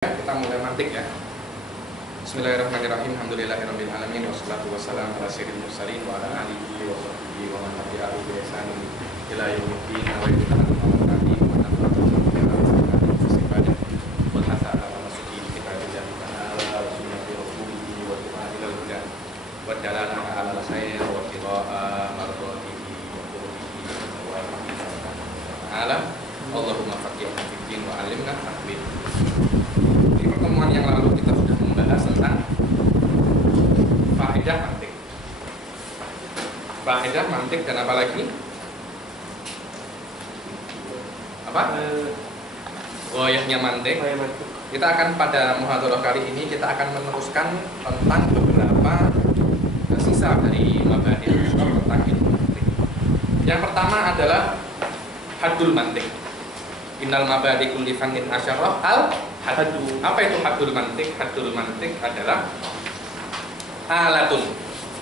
Kita mulai mantik ya. Bismillahirrahmanirrahim. Alhamdulillahirabbil alamin wassalatu wassalamu ala sayyidil mursalin wa ala alihi wa sahbihi wa man tabi'ahu bi ihsanin ila yaumiddin. Wa yaqulu nabi wa nafatu bi sifatihi wa hasala wa masuki kita jadi ala sunnati rasulihi wa ila huda wa dalala ala sayyi wa qira'a mardatihi wa qurbihi wa ta'ala. Allahumma faqihna fid din wa 'allimna ta'wil. Di pertemuan yang lalu kita sudah membahas tentang faedah mantik. Faedah mantik dan apa lagi? Apa? Goyahnya mantik. Kita akan pada muhadharah kali ini kita akan meneruskan tentang beberapa sisa dari mabadi tentang ilmu mantik. Yang pertama adalah haddul mantik. Innal mabadi kulli fannin asyarah al haddu. Apa itu haddul mantik? Haddul mantik adalah alatun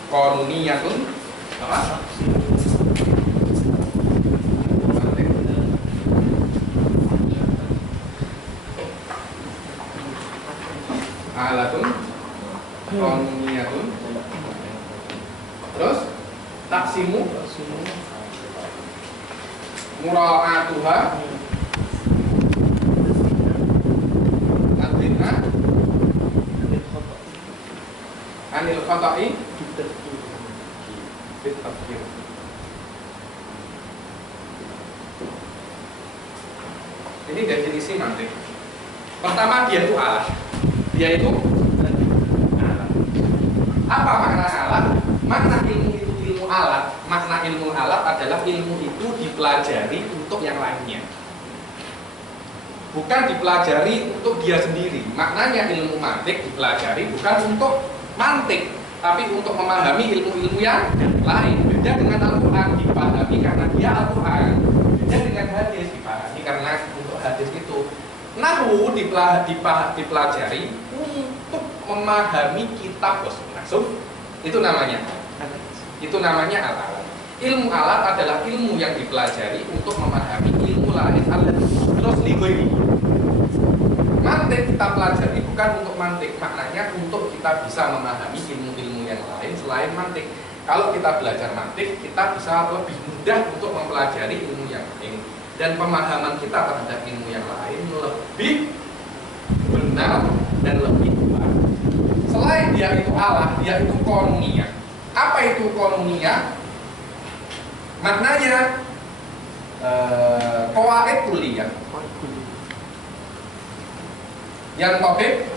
qanuniyatun apa? Alatun qanuniyatun. Terus taksimu mura'atuha anil khata'i fit tafsir. Ini definisi mantik. Pertama, dia itu alat. Dia itu alat. Apa makna alat? Makna ilmu itu ilmu alat. Makna ilmu alat adalah ilmu itu dipelajari untuk yang lainnya, bukan dipelajari untuk dia sendiri. Maknanya ilmu mantik dipelajari bukan untuk mantik, tapi untuk memahami ilmu-ilmu yang lain. Beda dengan Al-Quran, dipahami karena dia Al-Quran. Beda dengan hadis, dipahami karena untuk hadis itu. Nahwu dipelajari untuk memahami kitab sunnah. Itu namanya alat. Ilmu alat adalah ilmu yang dipelajari untuk memahami ilmu lain. Terus ligoi. Mantik kita pelajari bukan untuk mantik, maknanya untuk kita bisa memahami ilmu-ilmu yang lain selain mantik. Kalau kita belajar mantik, kita bisa lebih mudah untuk mempelajari ilmu yang lain, dan pemahaman kita terhadap ilmu yang lain lebih benar dan lebih kuat. Selain dia itu alat, dia itu qanuniyah. Apa itu qanuniyah? Maknanya qawaid kulliyah. Yang topik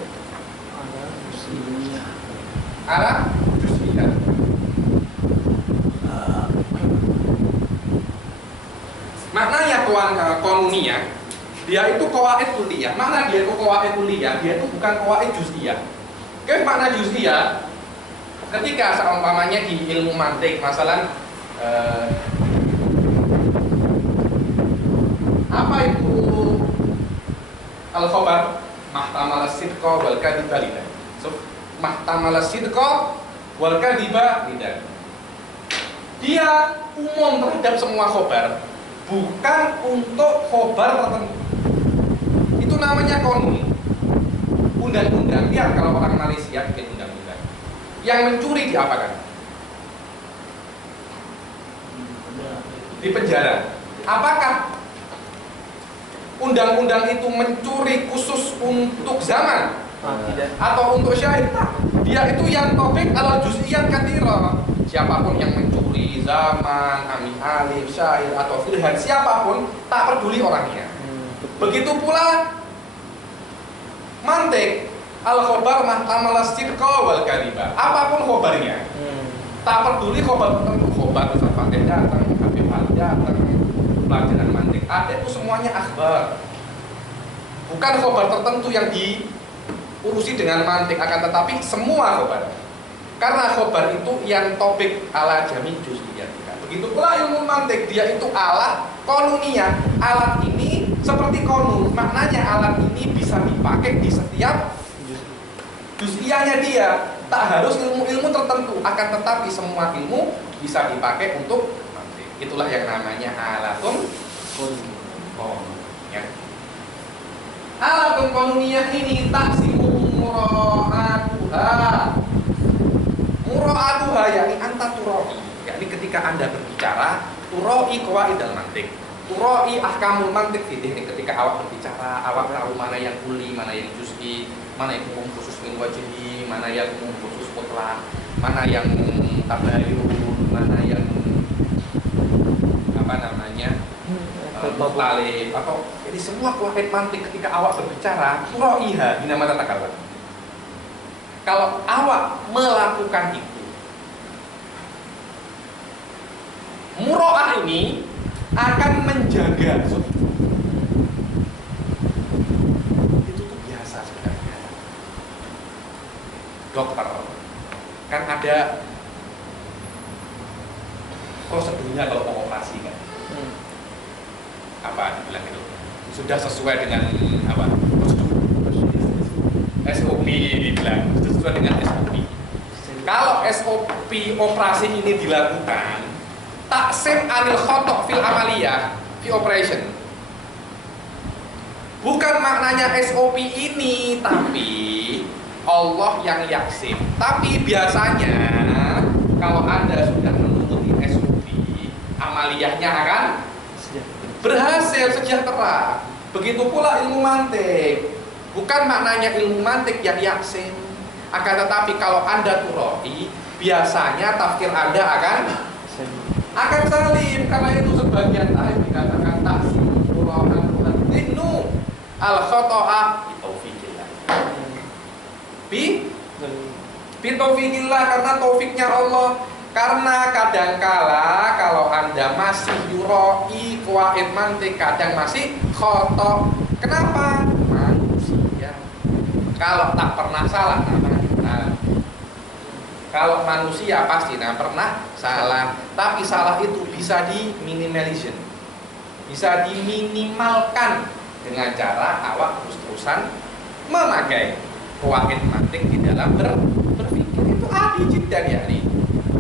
ala juz'iyah. Maknanya qanuniyah, dia itu qawaid kulliyah. Makna dia itu qawaid kulliyah, dia itu bukan qawaid juz'iyah. Oke, makna juz'iyah ketika seumpamanya di ilmu mantik, masalah apa itu al-khabar? Mahtamal sidqa wal kadhiba lidan. Mahtamal sidqa wal kadhiba lidan. Dia umum terhadap semua khobar, bukan untuk khobar tertentu. Itu namanya qanuni. Undang-undang, ya kalau orang Malaysia bikin undang-undang. Yang mencuri diapakan? Di penjara. Apakah undang-undang itu mencuri khusus untuk zaman atau untuk syahid? Dia itu yang topik ala juz'iyat katsira. Siapapun yang mencuri zaman, alim, syahid atau filhan, siapapun, tak peduli orangnya. Begitu pula mantik, al-khobar mahtamal sidqa wal kadhiba. Apapun khobarnya, tak peduli khobar tertentu. Khobar Ustaz Fatih datang, Habib Ali datang, pelajaran mantik ada, itu semuanya akhbar. Bukan khobar tertentu yang diurusi dengan mantik, akan tetapi semua khobar. Karena khobar itu yang topik ala jami juz'iyah. Begitu pula ilmu mantik, dia itu alat qanuniyah. Alat ini seperti qanun, maknanya alat ini bisa dipakai di setiap juz'iyahnya dia. Tak harus ilmu-ilmu tertentu, akan tetapi semua ilmu bisa dipakai untuk mantik. Itulah yang namanya alatun qanun. Ya. Alatun qanuniyah ini taksimu mura'atuha yakni anta turoi, yakni ketika Anda berbicara turoi qawaidal mantik, turoi ahkamul mantik. Ini ketika awak berbicara, awak tahu mana yang kuli, mana yang juz'i, mana yang umum khusus min wajhi, mana yang umum khusus mutlak, mana yang tabayun, mana yang apa namanya mutalib, atau jadi semua qawaid mantik ketika awak berbicara turaiha bina mata takalam. Kalau awak melakukan itu, muro'ah ini akan menjaga. Itu tuh biasa sebenarnya. Dokter kan ada prosedurnya kalau mau operasi kan. Apa dibilang itu? Sudah sesuai dengan apa? Prosedur. SOP dibilang sesuai dengan SOP. Kalau SOP operasi ini dilakukan, taksim anil khotok fil amaliyah fi operation. Bukan maknanya SOP ini, tapi Allah yang yaksim. Tapi biasanya kalau Anda sudah menuruti SOP, amaliyahnya akan berhasil, sejahtera. Begitu pula ilmu mantik. Bukan maknanya ilmu mantik yang yaksin, akan tetapi kalau Anda turoi, biasanya tafsir Anda akan salim. Karena itu sebagian ahli dikatakan taksim turauhan tuhadinu al khotoa bitaufikillah. Bitaufikillah, karena taufiknya Allah. Karena kadangkala kalau Anda masih yuroi qawaid mantik, kadang masih khoto. Kenapa? Manusia. Kalau tak pernah salah, kalau manusia pasti pernah salah. Tapi salah itu bisa diminimalisir, bisa diminimalkan dengan cara awak terus-terusan memakai qawaid mantik di dalam berpikir. Itu adi jiddan ya nih.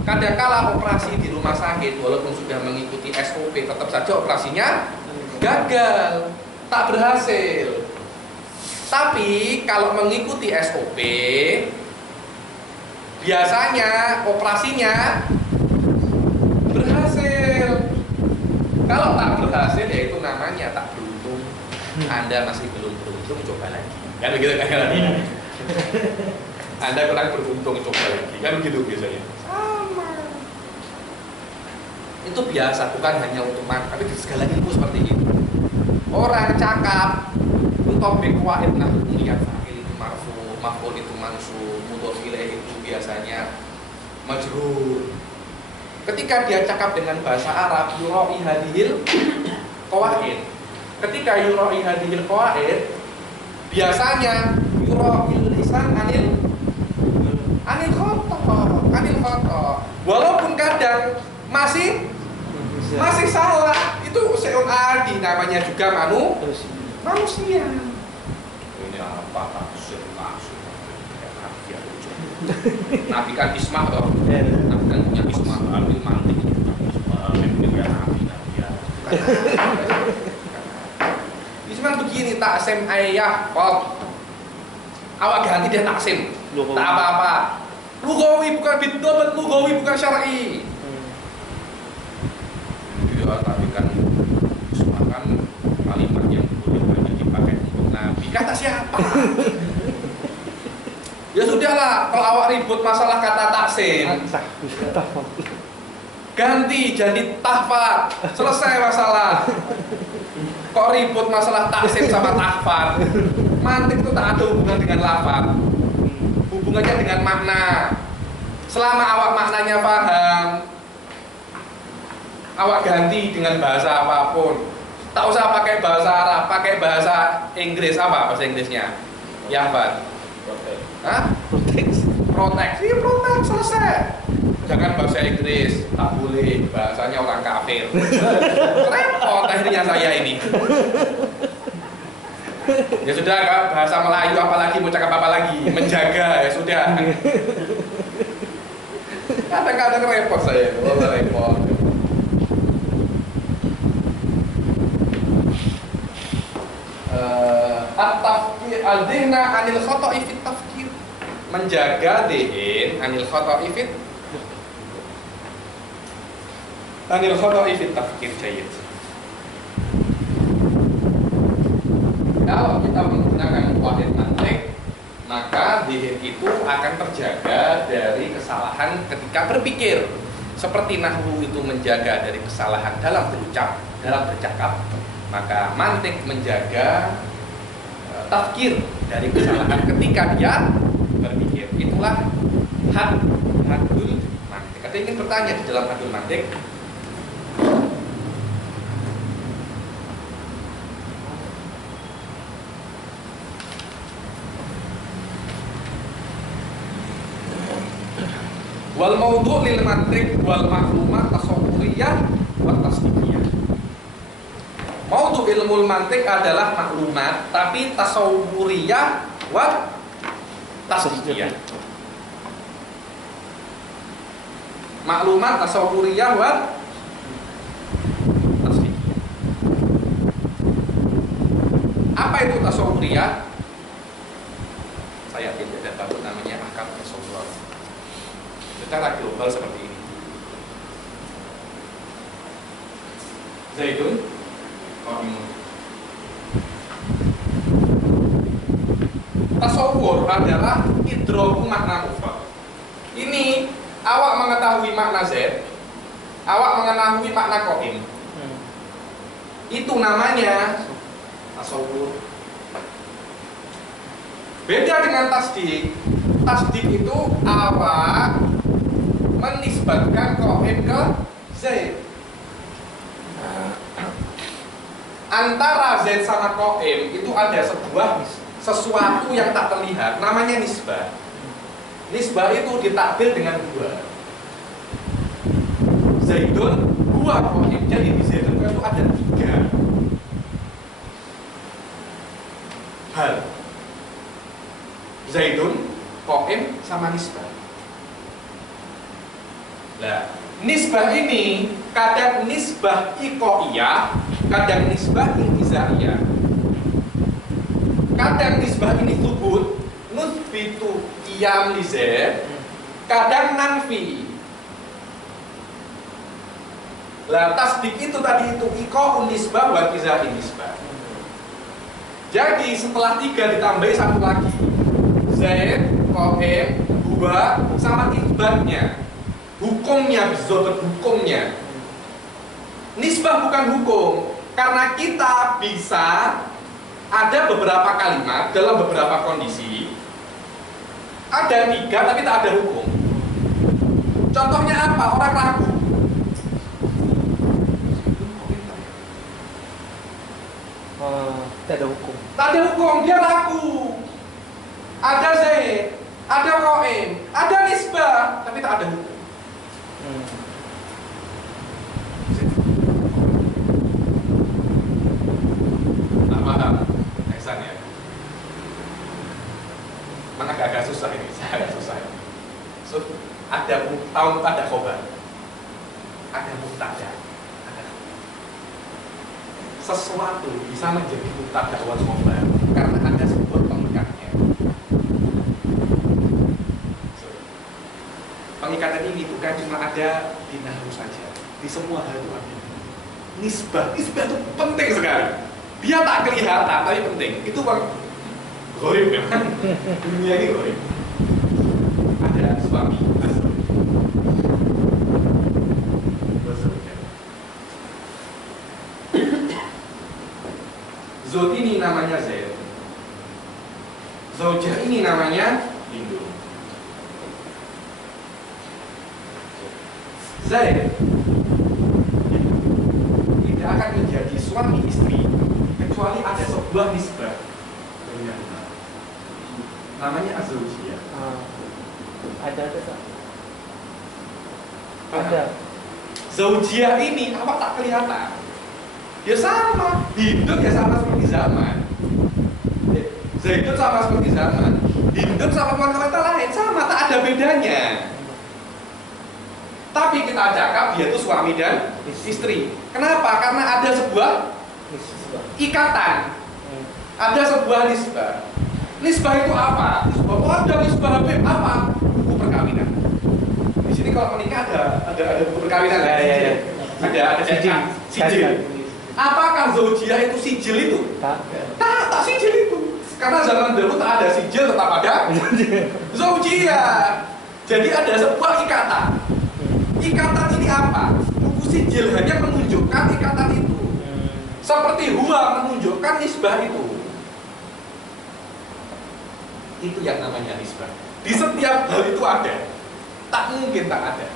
Kadangkala operasi di rumah sakit walaupun sudah mengikuti SOP, tetap saja operasinya gagal, tak berhasil. Tapi kalau mengikuti SOP, biasanya operasinya berhasil. Kalau tak berhasil, ya itu namanya tak beruntung. Anda masih belum beruntung, coba lagi. Kan begitu kan lagi. Anda kurang beruntung, coba lagi. Kan begitu biasanya. Itu biasa, bukan hanya untuk tapi di segala ilmu seperti itu. Orang cakap topik qawaid lihat fa'il itu marfu, maf'ul itu mansub, mudhof ilaih itu biasanya majrur. Ketika dia cakap dengan bahasa Arab, yuroi hadhil qawaid. Ketika yuroi hadhil qawaid, biasanya yuroi lisan anil khoto. Walaupun kadang masih salah, itu seun adi, namanya juga manusia. Ini apa maksud? Nabi kan ismah toh. Nabi kan punya ismah, ambil mantik. Ismah begini, taksim ayah kot. Awak ganti dia taksim. Tak apa-apa. Lugawi bukan bid'ah, lugawi bukan syar'i. Tapi kan ismah kan kalimat yang boleh hanya dipakai untuk Nabi. Kata siapa? Ya sudahlah, kalau awak ribut masalah kata taksim, ganti jadi tahfad, selesai masalah. Kok ribut masalah taksim sama tahfad? Mantik itu tak ada hubungan dengan lafaz, hubungannya dengan makna. Selama awak maknanya paham, awak ganti dengan bahasa apapun. Tak usah pakai bahasa Arab, pakai bahasa Inggris. Apa bahasa Inggrisnya? Ya apa? Proteks. Iya, proteks, selesai. Jangan bahasa Inggris, tak boleh. Bahasanya orang kafir. Repot akhirnya saya ini. Ya sudah, bahasa Melayu apalagi, mau cakap apa lagi? Menjaga, ya sudah. Kadang-kadang repot saya, repot. At-tafkir al-dhihna anil khoto'i fit tafkir. Menjaga dhihin anil khoto'i fit tafkir. Jayid. Kalau kita menggunakan wahid mantik, maka dhihin itu akan terjaga dari kesalahan ketika berpikir. Seperti nahwu itu menjaga dari kesalahan dalam berucap, dalam bercakap, maka mantik menjaga tafkir dari kesalahan ketika dia berpikir. Itulah hadul mantik. Ada ingin bertanya di dalam hadul mantik? Wal maudhu' lil mantik wal maklumat tasawwuriyah wa tasdiqiyah. Maudhu' ilmul mantik adalah maklumat, tapi tasawwuriyah wa tasdiqiyah. Maklumat tasawwuriyah wa tasdiqiyah. Apa itu tasawwuriyah? Saya tidak ada bab namanya akal tasawwur. Secara global seperti ini. Zaidun qa'imun. Tasawwur adalah idraku makna mufrad. Ini awak mengetahui makna Zaid, awak mengetahui makna qa'im. Itu namanya tasawwur. Beda dengan tasdik. Tasdik itu awak menisbatkan qa'im ke Zaid. Antara Zaid sama qa'im itu ada sesuatu yang tak terlihat, namanya nisbah. Nisbah itu ditakbil dengan dua. Zaidun, dua qa'im. Jadi di Zaidun itu ada tiga hal. Zaidun, qa'im, sama nisbah. Nah, nisbah ini kadang nisbah iqoiyah, kadang nisbah intizaiyah. Kadang nisbah ini thubut, nuthbitu qiyam li Zaid, kadang nanfi. Lah tasdik itu tadi itu iqa'un nisbah wa intizain nisbah. Jadi setelah tiga ditambahi satu lagi. Zaid, qa'im, dua sama isbatnya. Hukumnya, bizobet hukumnya. Nisbah bukan hukum, karena kita bisa ada beberapa kalimat dalam beberapa kondisi, ada tiga tapi tak ada hukum. Contohnya apa? Orang ragu. Tak ada hukum. Tak ada hukum, dia ragu. Ada Zaid, ada qa'im, ada nisbah, tapi tak ada hukum. Nah, paham? Ehsan ya? Mana agak susah ini, agak susah. So, ada khobar, ada mubtada, ada sesuatu bisa menjadi mubtada wa khobar karena ada sebuah pengikatnya. Pengikatan ini bukan cuma ada di nahwu saja, di semua hal itu ada. Nisbah itu penting sekali. Dia tak kelihatan tapi penting. Itu bang gharib memang. Dunia ini gharib. Ada suami, Zod ini namanya Zaid, Zaujah ini namanya Hindu. Zaid tidak akan menjadi suami istri kecuali ada sebuah nisbah. Namanya azawjiyah. Ada tak? Ada. Zaujiyah ini apa tak kelihatan? Ya sama, hidup ya sama seperti zaman. Zaidun sama seperti zaman. Hidup sama wanita lain sama, tak ada bedanya. Tapi kita cakap dia itu suami dan istri. Kenapa? Karena ada sebuah ikatan. Ada sebuah nisbah. Nisbah itu apa? Nisbah, oh ada nisbah Habib apa? Buku perkawinan. Di sini kalau menikah ada buku perkawinan Ya. Ada sijil. Apakah zaujiyah itu sijil itu? Tak sijil itu. Karena zaman dulu tak ada sijil, tetap ada zaujiyah. Jadi ada sebuah ikatan. Ikatan ini apa? Buku sijil hanya menunjukkan ikatan itu. Seperti huwa menunjukkan nisbah itu. Itu yang namanya nisbah. Di setiap hal itu ada. Tak mungkin tak ada.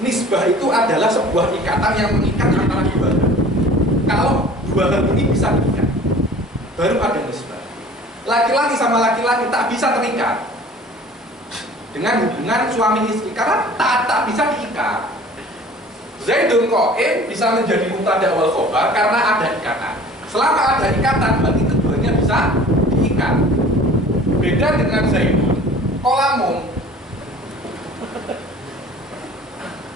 Nisbah itu adalah sebuah ikatan yang mengikat antara dua hal. Kalau dua hal ini bisa diikat, baru ada nisbah. Laki-laki sama laki-laki tak bisa terikat dengan hubungan suami istri karena tak bisa diikat. Zaidun Qaim bisa menjadi mubtada wal khobar karena ada ikatan. Selama ada ikatan berarti keduanya bisa diikat. Beda dengan Zaidun Qalamun,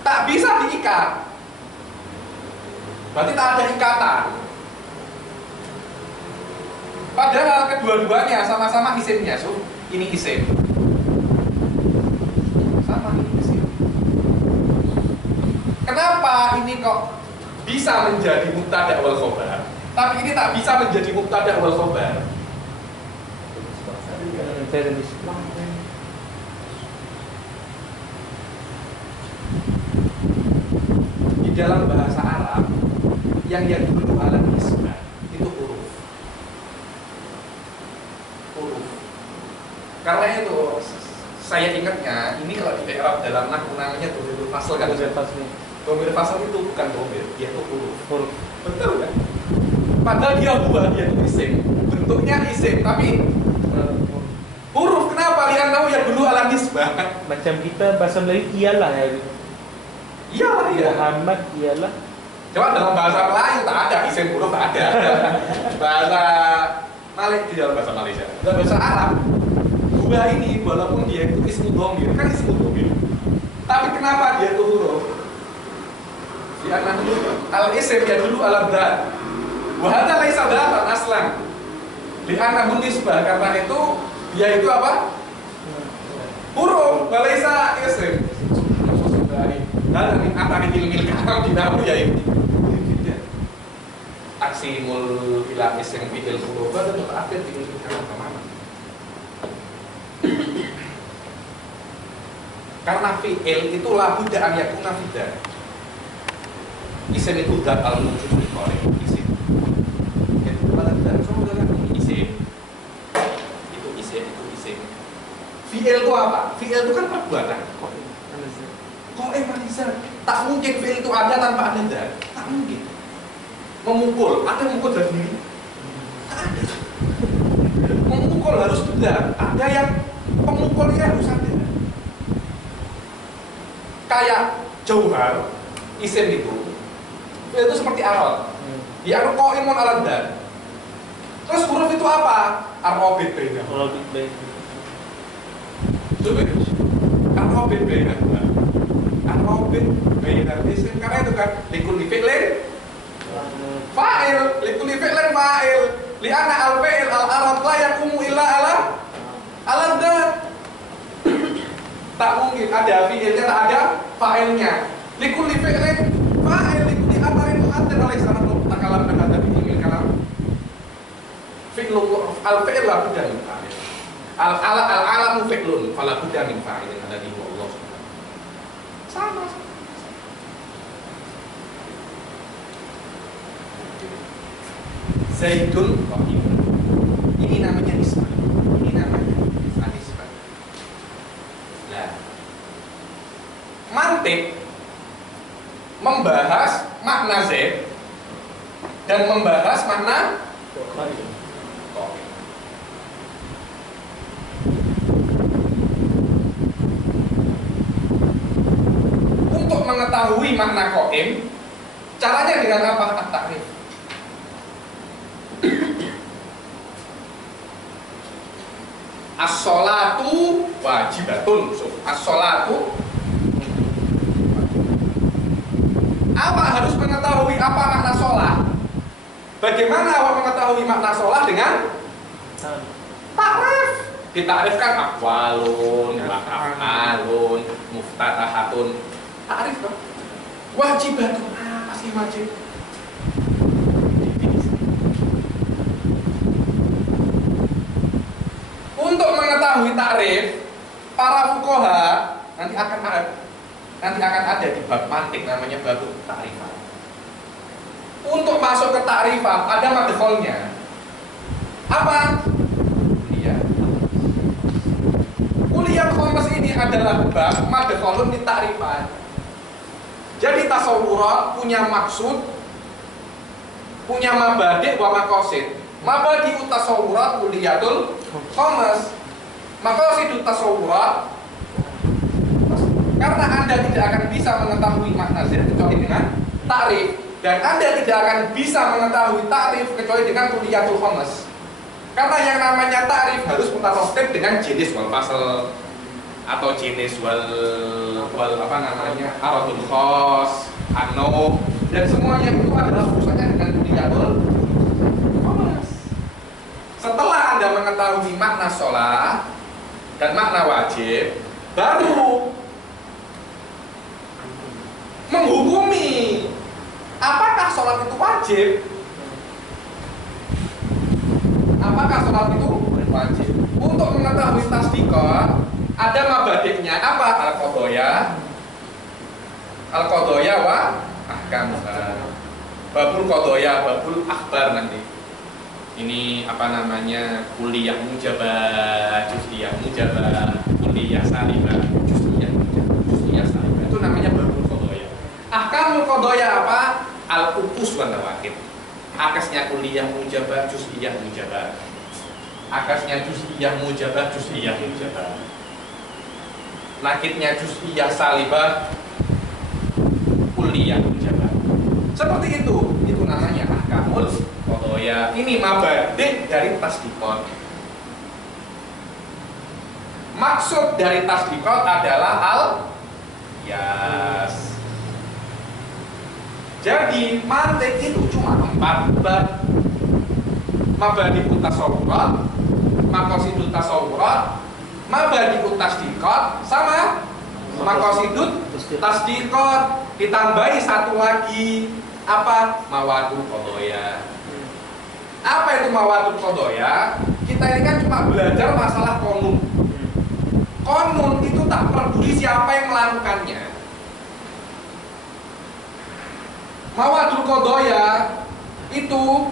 tak bisa diikat, berarti tak ada ikatan. Padahal kedua-duanya sama-sama isimnya, ini isim, sama ini isim. Kenapa ini kok bisa menjadi mubtada wal khobar, tapi ini tak bisa menjadi mubtada wal khobar? Di dalam bahasa Arab yang dulu ala nisbah itu huruf. Karena itu saya ingatnya ini kalau di Arab dalam nahwu namanya dhamir fasl kan. Dhamir fasl itu bukan dhamir, dia itu huruf. Betul kan? Padahal dia itu isim, bentuknya isim tapi huruf. Kenapa? Lihat ya dulu ala nisbah. Macam kita bahasa Melayu iyalah ya. Iyalah ya. Muhammad iyalah. Coba dalam bahasa Melayu tak ada isim huruf, tak ada. Bahasa Malaysia, di dalam bahasa Malaysia. Dalam bahasa Arab, dua ini walaupun dia itu ismu dhamir, kan ismu dhamir. Tapi kenapa dia itu huruf? Dia al isim ya dulu ala dzat. Wa hadza laisa dzatan aslan. Li annahu nisbah, karena itu dia itu apa? Huruf, laisa isim. Dan min atani ilmil kalam dinahu ya ini. Taksimul ila isim fi'il huruf dan mutaakhir fi'il kalam kemana? Karena fi'il itu la budda an yakuna fidda. Isim itu dzat al-wujud di qari isim. Itu pada dzat semua isim. Itu isim. Fi'il itu apa? Fi'il itu kan perbuatan. Malizar. Tak mungkin fi'il itu ada tanpa ada dzat. Tak mungkin. Memukul, ada memukul dari diri? Tak ada. Memukul harus dzat. Ada yang pemukulnya harus ada. Kayak jauhar, isim itu. Fi'il itu seperti arad. Dia qaimun ala dzat. Terus huruf itu apa? Ar-rabit bainahuma. Ar-rabit bainahuma. Ar-rabit bainal isim, karena itu kan likulli fi'lin fa'il, likulli fi'lin fa'il, li'anna al-fi'il al-arad la yaqumu illa ala dzat. Tak mungkin ada fi'ilnya, tak ada fa'ilnya. Likulli fi'lin fa'il, likulli amarin mu'addin alaysa nahnu takalam dan hadza bi'ilmil kalam. Fi'lu al-fi'il la budda min fa'il. Al-alamu fi'lun fala budda min fa'ilin alladhi huwa Allah. Sama. Zaidun Qaim. Ini namanya nisbah. Ini namanya nisbah. Nah, mantik membahas makna Zaid dan membahas makna Qaim. Untuk mengetahui makna Qaim, caranya dengan apa? At-ta'rif. As-sholatu wajibatun. As-sholatu, apa harus mengetahui apa makna sholat, Bagaimana awak mengetahui makna sholah dengan takrif? Ditakrifkan aqwalun, wa af'alun, muftatahatun. Takrif kan? Wajibatun, apa sih wajib? Untuk mengetahui takrif, para fuqaha nanti akan ada di bab mantik namanya bab takrifat. Untuk masuk ke takrifat ada madkhalnya. Apa? Kuliah. Kuliah khamis ini adalah bab madkhalun di takrifat. Jadi tasawurat punya maksud, punya mabadi' wa maqasid. Mabadi tasawurat kuliatul khamis. Maqasid tasawurat, karena Anda tidak akan bisa mengetahui makna zat kecuali dengan takrif, dan Anda tidak akan bisa mengetahui takrif kecuali dengan kuliatul khamis. Karena yang namanya takrif harus mutarotib dengan jenis wal fasl atau jenis wal apa namanya aradul khos, ano, dan semuanya itu adalah urusannya dengan kuliatul khamis. Setelah Anda mengetahui makna sholat dan makna wajib, baru menghukumi apakah sholat itu wajib. Apakah sholat itu wajib? Untuk mengetahui tasdiqah ada mabadiknya apa? Al-qadhoya wa ahkamuha. Babul qadhoya, babul akhbar nanti. Ini apa namanya? Kuliah mujabah, juz'iyah mujabah, kuliah salibah, juz'iyah mujabah, juz'iyah salibah. Itu namanya babul qadhoya. Ahkamul qadhoya apa? Al-uqus wa nawaqid. Akasnya kuliah mujabah, juz'iyah mujabah. Akasnya juz'iyah mujabah, juz'iyah mujabah. Nakidnya juz'iyah salibah, kuliah mujabah. Seperti itu namanya ahkamul qadhoya. Ini mabadi' dari tasdiqat. Maksud dari tasdiqat adalah al-qiyas. Jadi mantik itu cuma 4 bab. Mabadi'ut tasawurat, maqasidut tasawurat, mabadi'ut tasdiqat, sama maqasidut tasdiqat. Ditambahi satu lagi, apa? Mawadul qadhoya. Apa itu mawadul qadhoya? Kita ini kan cuma belajar masalah konun. Konun itu tak peduli siapa yang melakukannya. Mawadul qadhoya itu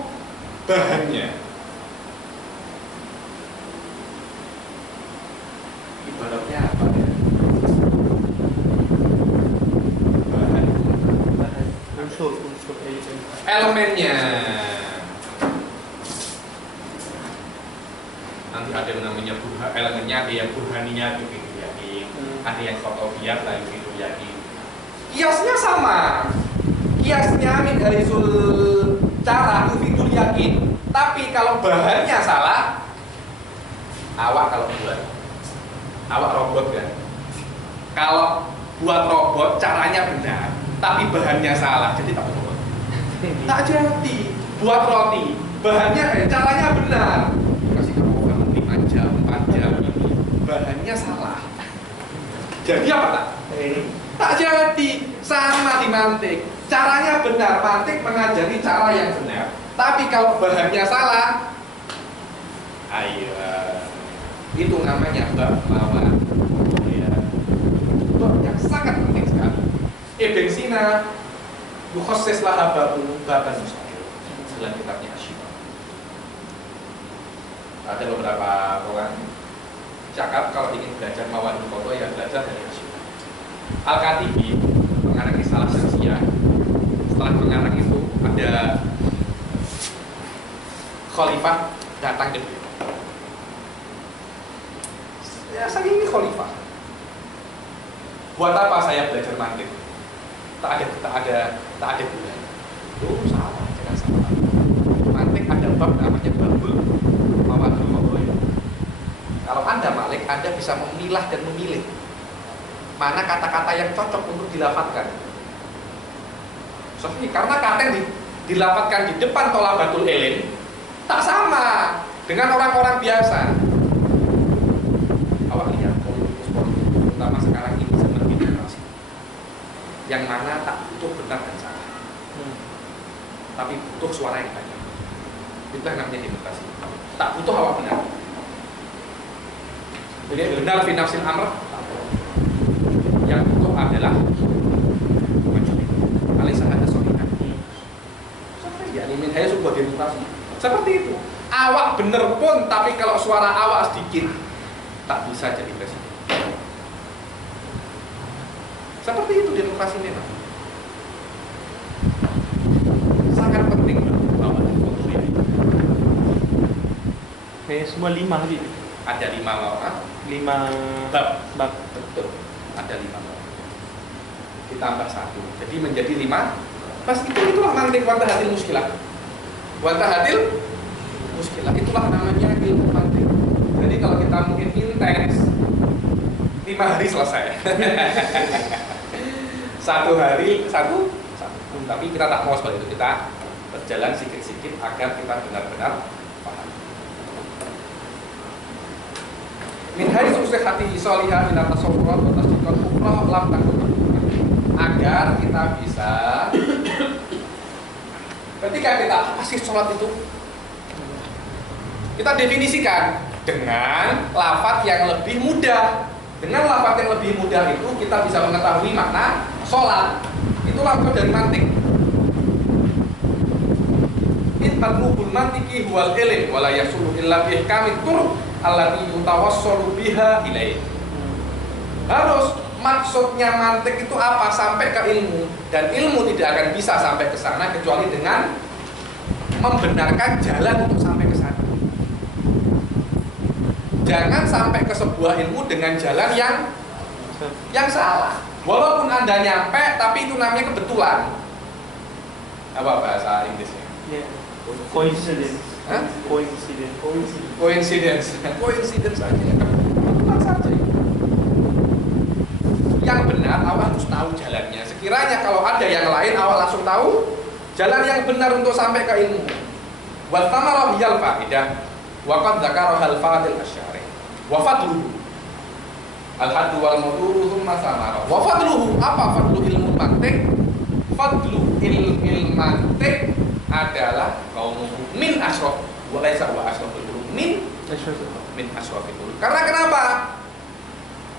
bahannya. Ibaratnya apa ya? Bahan unsur elemennya. Nanti ada yang namanya elemennya, ada yang burhaninya itu yakin, ada yang khotobiyat lah itu yakin. Kiasnya sama. Kiasnya min harisul cara tufidul yakin, tapi kalau bahannya salah, awak kalau robot kan. Kalau buat robot caranya benar, tapi bahannya salah, jadi tak robot. Tak jadi. Buat roti, bahannya caranya benar. Kasih kamu oven 5 jam, 4 jam ini, bahannya salah. Jadi apa tak? Tak jadi. Sama di mantik. Caranya benar, mantik mengajari cara yang benar. Tapi kalau bahannya salah, ayo, itu namanya bab lawan. Bab yang sangat penting sekali. Ibn Sina yukhassis laha baban mustaqil dalam kitabnya Asy-Syifa. Ada beberapa orang cakap kalau ingin belajar mawadul qadhoya ya belajar dari Asy-Syifa. Al-Katibi mengarang risalah Syamsiyah. Setelah mengarang itu ada khalifah datang ke beliau. Ya saya ini khalifah. Buat apa saya belajar mantik? Tak ada bulan. Oh salah, jangan salah. Mantik ada bab namanya babul mawadul qadhoya. Kalau Anda malik, Anda bisa memilah dan memilih mana kata-kata yang cocok untuk dilafadzkan. Soalnya karena dilapatkan di depan thalabatul ilm tak sama dengan orang-orang biasa. Awak lihat politikus-politikus terutama sekarang ini zaman demokrasi, yang mana tak butuh benar dan salah, tapi butuh suara yang banyak. Itu yang namanya demokrasi. Tak butuh awak benar. Jadi benar fi nafsil amr, yang butuh adalah majlis. Alisa ada sohihan. Ya, ini min hayya sebuah demokrasi. Seperti itu. Awak bener pun, tapi kalau suara awak sedikit, tak bisa jadi presiden. Seperti itu demokrasi memang. Sangat penting bahwa semua 5 tadi. ada 5 lawan. 5 bab. betul. Ada 5 bab. Ditambah 1. Jadi menjadi 5. Pas itulah mantik wantahatil muskilah. Wantahatil muskilah itulah namanya ilmu mantik. Jadi kalau kita mungkin intens 5 hari selesai. 1 hari satu. Tapi kita tak mau seperti itu. Kita berjalan sedikit-sedikit agar kita benar-benar paham. Min haitsu sihhati sholihah ila tasawwurat wa tasdiqal ukhra lam takun, agar kita bisa ketika kita kasih sholat itu kita definisikan dengan lafaz yang lebih mudah. Dengan lafaz yang lebih mudah itu kita bisa mengetahui makna sholat. Itulah lafaz dari mantik. In matlubul mantiki huwal ilm wa la yasulu illa bi ihkamit turuq allati yutawassalu biha ilaih. Harus maksudnya mantik itu apa? Sampai ke ilmu, dan ilmu tidak akan bisa sampai ke sana kecuali dengan membenarkan jalan untuk sampai ke sana. Jangan sampai ke sebuah ilmu dengan jalan yang salah. Walaupun Anda nyampe, tapi itu namanya kebetulan. Apa bahasa Inggrisnya? Yeah. Coincidence. Hah? Coincidence. Coincidence saja. Kebetulan saja. Yang benar, awak harus tahu jalannya. Sekiranya kalau ada yang lain, awak langsung tahu jalan yang benar untuk sampai ke ilmu. Wa thamarah hiyal fa'idah. Wa qad dzakara hal fadil asy'ari. Wa fadluhu al-haddu wal mawduru thumma thamarah. Wa fadluhu, apa fadlu ilmu mantik? Fadlu ilmu mantik adalah qaumuhu min asyraf wa laisa wa asyraful ulum min asyrafil ulum. Karena kenapa?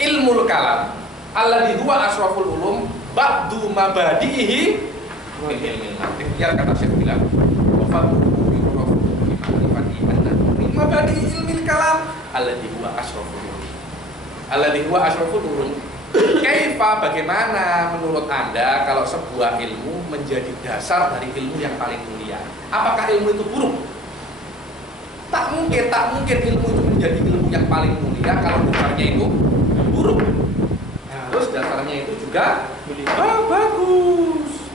Ilmul kalam alladhi huwa asyraful ulum ba'du mabadihi min ilmil mantik. Ya kata Syekh bilang wa fadluhu yu'rafu bi ma'rifati annahu min mabadihi ilmil kalam alladhi huwa asyraful ulum. Alladhi huwa asyraful ulum. Kaifa, bagaimana menurut Anda kalau sebuah ilmu menjadi dasar dari ilmu yang paling mulia? Apakah ilmu itu buruk? Tak mungkin ilmu itu menjadi ilmu yang paling mulia kalau dasarnya itu buruk. Harus dasarnya itu juga bagus.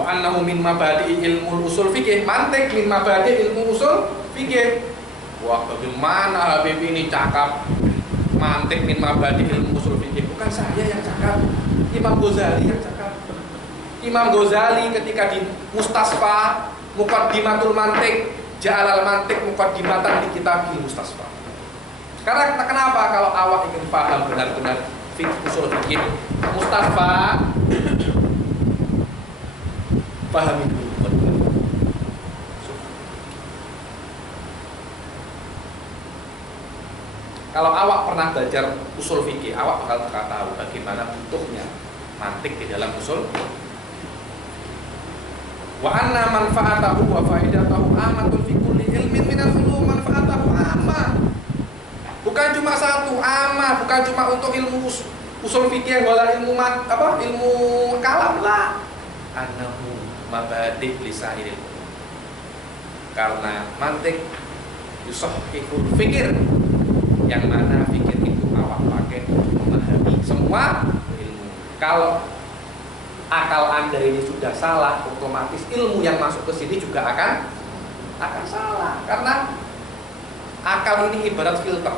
Wa annahu min mabadi ilmu usul fikih, mantik min mabadi ilmu usul fikih. Wah, bagaimana Habib ini cakap mantik min mabadi ilmu usul fikih? Bukan saya yang cakap, Imam Ghazali yang cakap. Imam Ghazali ketika di Mustasfa Muqaddimatul Mantik, Ja'alal Mantik Muqaddimatan di kitab Mustasfa. Karena kenapa kalau awak ingin paham benar-benar fikih usul fikih Mustasfa, pahami dulu. Kalau awak pernah belajar usul fikih, awak bakal tahu bagaimana butuhnya mantik di dalam usul. Wa anna manfaatahu wa faidatahu amatun fi kulli ilmin minal ulum, manfaatahu amma. Bukan cuma satu, amma, bukan cuma untuk ilmu usul fikih wala ilmu ilmu kalam lah. Annahu mabadi' lisairil. Karena mantik yusahhihul fikir, yang mana fikir itu awak pakai memahami semua ilmu. Kalau akal Anda ini sudah salah, otomatis ilmu yang masuk ke sini juga akan salah. Karena akal ini ibarat filter.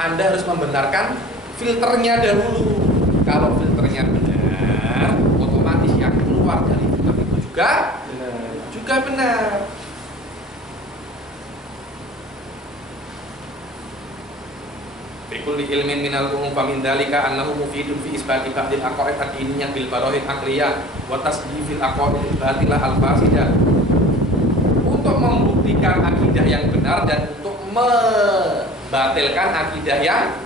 Anda harus membenarkan filternya dahulu. Kalau filternya benar, otomatis yang keluar juga benar. Fi kulli ilmin minal ulum fa min dzalika annahu mufidun fi isbati ba'dil aqaid ad-diniyah bil barahin aqliyah wa tasdifil aqaid batilah al-fasidah. Untuk membuktikan akidah yang benar dan untuk membatilkan akidah yang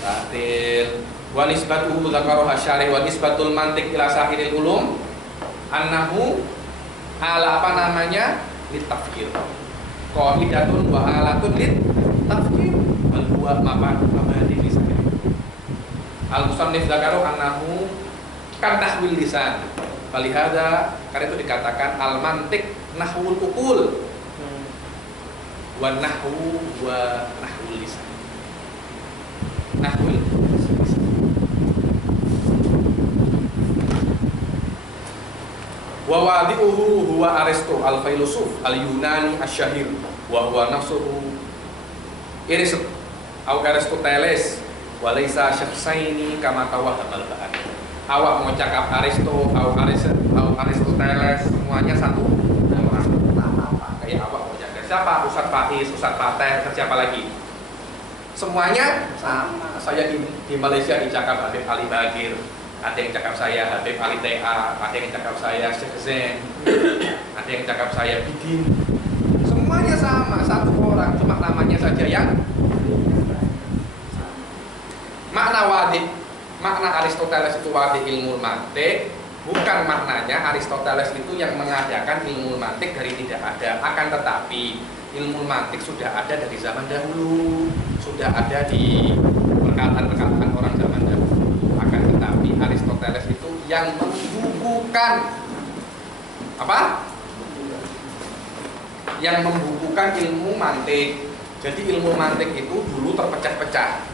batil. Wa nisbatuhu dzakaraha syarih wa nisbatul mantiq ila sahiril ulum annahu ala apa namanya litafkir. Qaidatun wa alatun litafkir wal huwa mabadi lisan. Al-musannif dzakaru annahu kan nahwil lisan. Falihada karena itu dikatakan al-mantiq nahwul uqul. Wa nahwu wa nahwul lisan. Nahwul wa wadi'uhu huwa Aristo al-filosof al-Yunani asy-syahir wa huwa nafsuhu Aristoteles wa laisa syakhsaini kama tawahhamal ba'an. Awak mau cakap Aristo atau Aristoteles semuanya satu orang. Apa kayak awak mau cakap siapa? Ustaz Faiz, Ustaz Fateh, siapa lagi? Semuanya sama. Saya di Malaysia dicakap Habib Ali Bagir. Ada yang cakap saya Habib Ali TA, ada yang cakap saya Syekh Zen, ada yang cakap saya Bidin. Semuanya sama, satu orang, cuma namanya saja yang makna wadi, makna Aristoteles itu wadi ilmu mantik, bukan maknanya Aristoteles itu yang mengadakan ilmu mantik dari tidak ada. Akan tetapi ilmu mantik sudah ada dari zaman dahulu, sudah ada di perkataan-perkataan orang zaman dahulu. Akan tetapi Aristoteles itu yang membukukan apa? Yang membukukan ilmu mantik. Jadi ilmu mantik itu dulu terpecah-pecah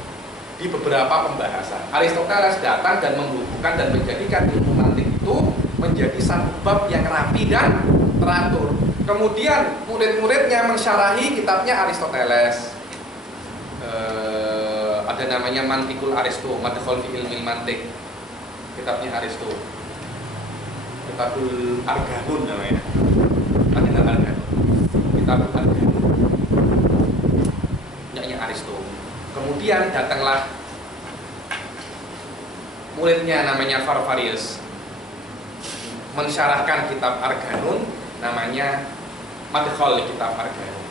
di beberapa pembahasan. Aristoteles datang dan membukukan dan menjadikan ilmu mantik itu menjadi satu bab yang rapi dan teratur. Kemudian murid-muridnya mensyarahi kitabnya Aristoteles. Ada namanya Mantikul Aristo, Madkhul fi Ilmil Mantik. Kitabnya Aristo. Kitabul Arganun namanya. Kitabul Arganun. Kitabul Arganun. Punyanya Aristo. Kemudian datanglah muridnya namanya Farfarius mensyarahkan kitab Arganun, namanya Madkhul kitab Arganun.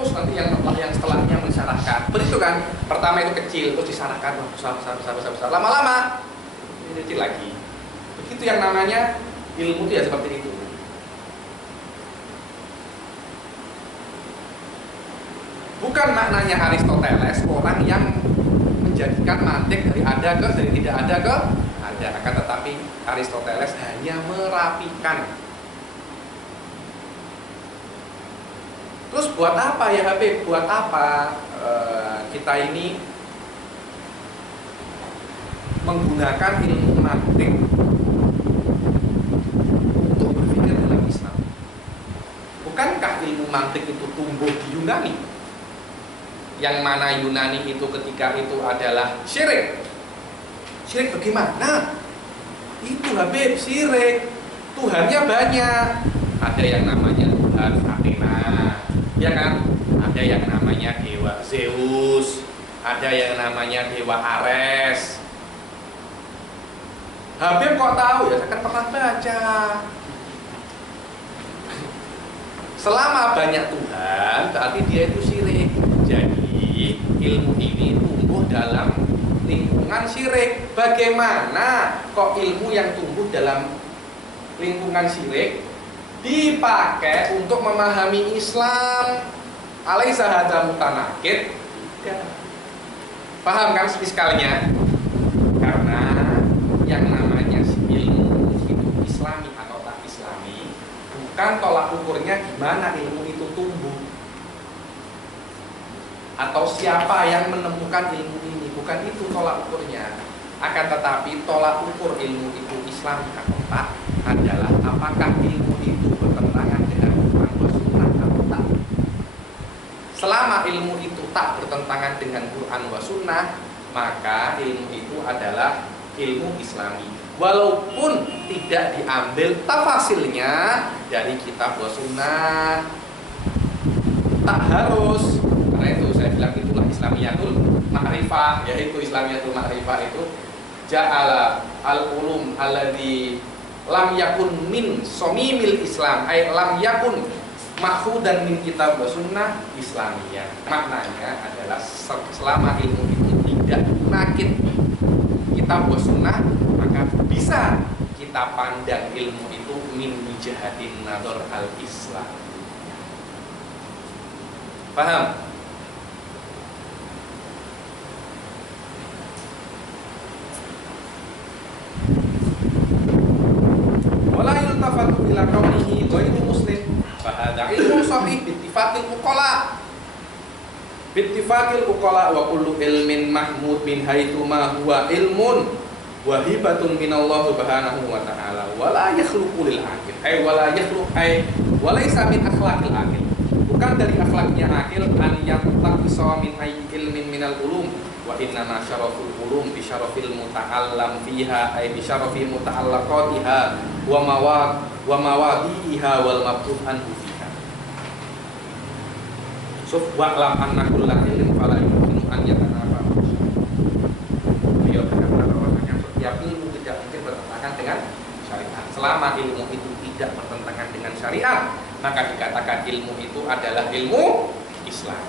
Terus nanti yang setelahnya mensyarahkan. Begitu kan? Pertama itu kecil, terus disyarahkan besar. Lama-lama ini kecil lagi. Begitu yang namanya ilmu itu ya seperti itu. Bukan maknanya Aristoteles orang yang menjadikan mantik dari ada ke dari tidak ada ke ada. Akan tetapi Aristoteles hanya merapikan. Terus buat apa ya Habib? Buat apa kita ini menggunakan ilmu mantik untuk berpikir dalam Islam? Bukankah ilmu mantik itu tumbuh di Yunani? Yang mana Yunani itu ketika itu adalah syirik. Syirik bagaimana? Itu Habib, syirik. Tuhannya banyak. Ada yang namanya Tuhan Athena, ya kan? Ada yang namanya Dewa Zeus, ada yang namanya Dewa Ares. Habib kok tahu ya? Saya kan pernah baca. Selama banyak Tuhan, berarti dia itu syirik. Jadi ilmu ini tumbuh dalam lingkungan syirik. Bagaimana kok ilmu yang tumbuh dalam lingkungan syirik dipakai untuk memahami Islam? Alaisa hadza mutanaqid? Paham kan fiskalnya? Karena yang namanya ilmu itu Islami atau tak Islami, bukan tolak ukurnya gimana ilmu itu tumbuh, atau siapa yang menemukan ilmu ini, bukan itu tolak ukurnya. Akan tetapi tolak ukur ilmu itu Islami atau tak adalah apakah ilmu itu bertentangan dengan Quran wa Sunnah atau tak. Selama ilmu itu tak bertentangan dengan Quran wa Sunnah, maka ilmu itu adalah ilmu Islami. Walaupun tidak diambil tafasilnya dari kitab wa sunnah, tak harus. Karena itu saya bilang itulah Islamiyatul Ma'rifah, yaitu Islamiyatul Ma'rifah itu ja'ala al-ulum alladhi lam yakun min somimil Islam, ay lam yakun makhudan min kitab wa sunnah Islamiyah. Maknanya adalah selama ilmu itu tidak nakit kitab wa sunnah, maka bisa kita pandang ilmu itu min wijahatin nador al-Islam. Paham? Wala yultafatu ila kaunihi ghairu muslim fa hadha ilmu sahih bittifaqil uqala. Bittifaqil uqala wa kullu ilmin mahmud min haitsu ma huwa ilmun wa hibatun minallah subhanahu wa ta'ala wa la yakhluqu lil aqil ay wa la yakhluq ay wa laysa min akhlaqil aqil. Bukan dari akhlaknya akil an yantaqisa min ayyi ilmin minal ulum wa inna ma syaraful ulum bi syarafil muta'allam fiha ay bi syarafi muta'allaqatiha wa mawadi'iha wal mab'ud anhu fiha. Wa'lam anna kulla ilmin fala yumkinu an yatanafa. Beliau berkata bahwasanya setiap ilmu tidak mungkin bertentangan dengan syariat. Selama ilmu itu tidak bertentangan dengan syariat, maka dikatakan ilmu itu adalah ilmu Islam.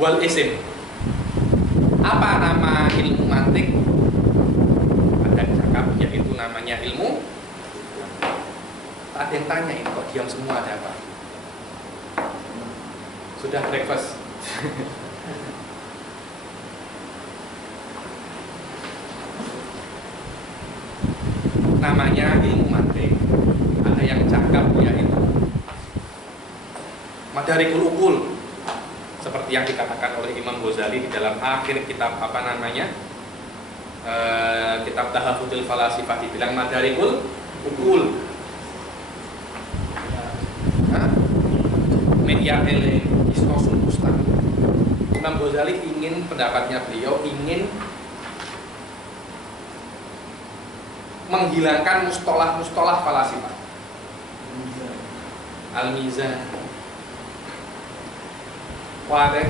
Wal isim. Apa nama ilmu mantik? Ada cakap, yaitu namanya ilmu. Tak ada yang tanya ini kok diam semua, ada apa? Sudah breakfast? Namanya ilmu mantik. Ada yang cakap, yaitu Madarikul Uqul, seperti yang dikatakan oleh Imam Ghazali di dalam akhir kitab kitab Tahaffudzul Falasifah, dibilang Madarikul Uqul. Media ele istosul ustad. Imam Ghazali ingin, pendapatnya beliau ingin menghilangkan mustolah-mustolah falasifah. Al-Mizan, wadah,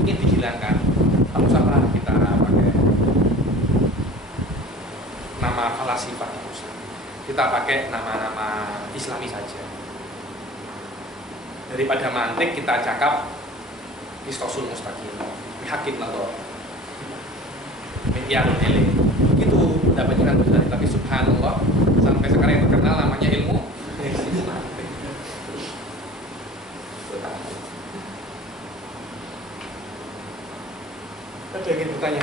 ingin dihilangkan. Tak usahlah kita pakai nama falasifah, kita pakai nama-nama Islami saja. Daripada mantik kita cakap istosul mustaqim, hakim nador, medialun ele. Itu pendapatnya Imam Ghazali, tapi subhanallah sampai sekarang yang terkenal namanya ilmu mantik. Ada yang ingin bertanya?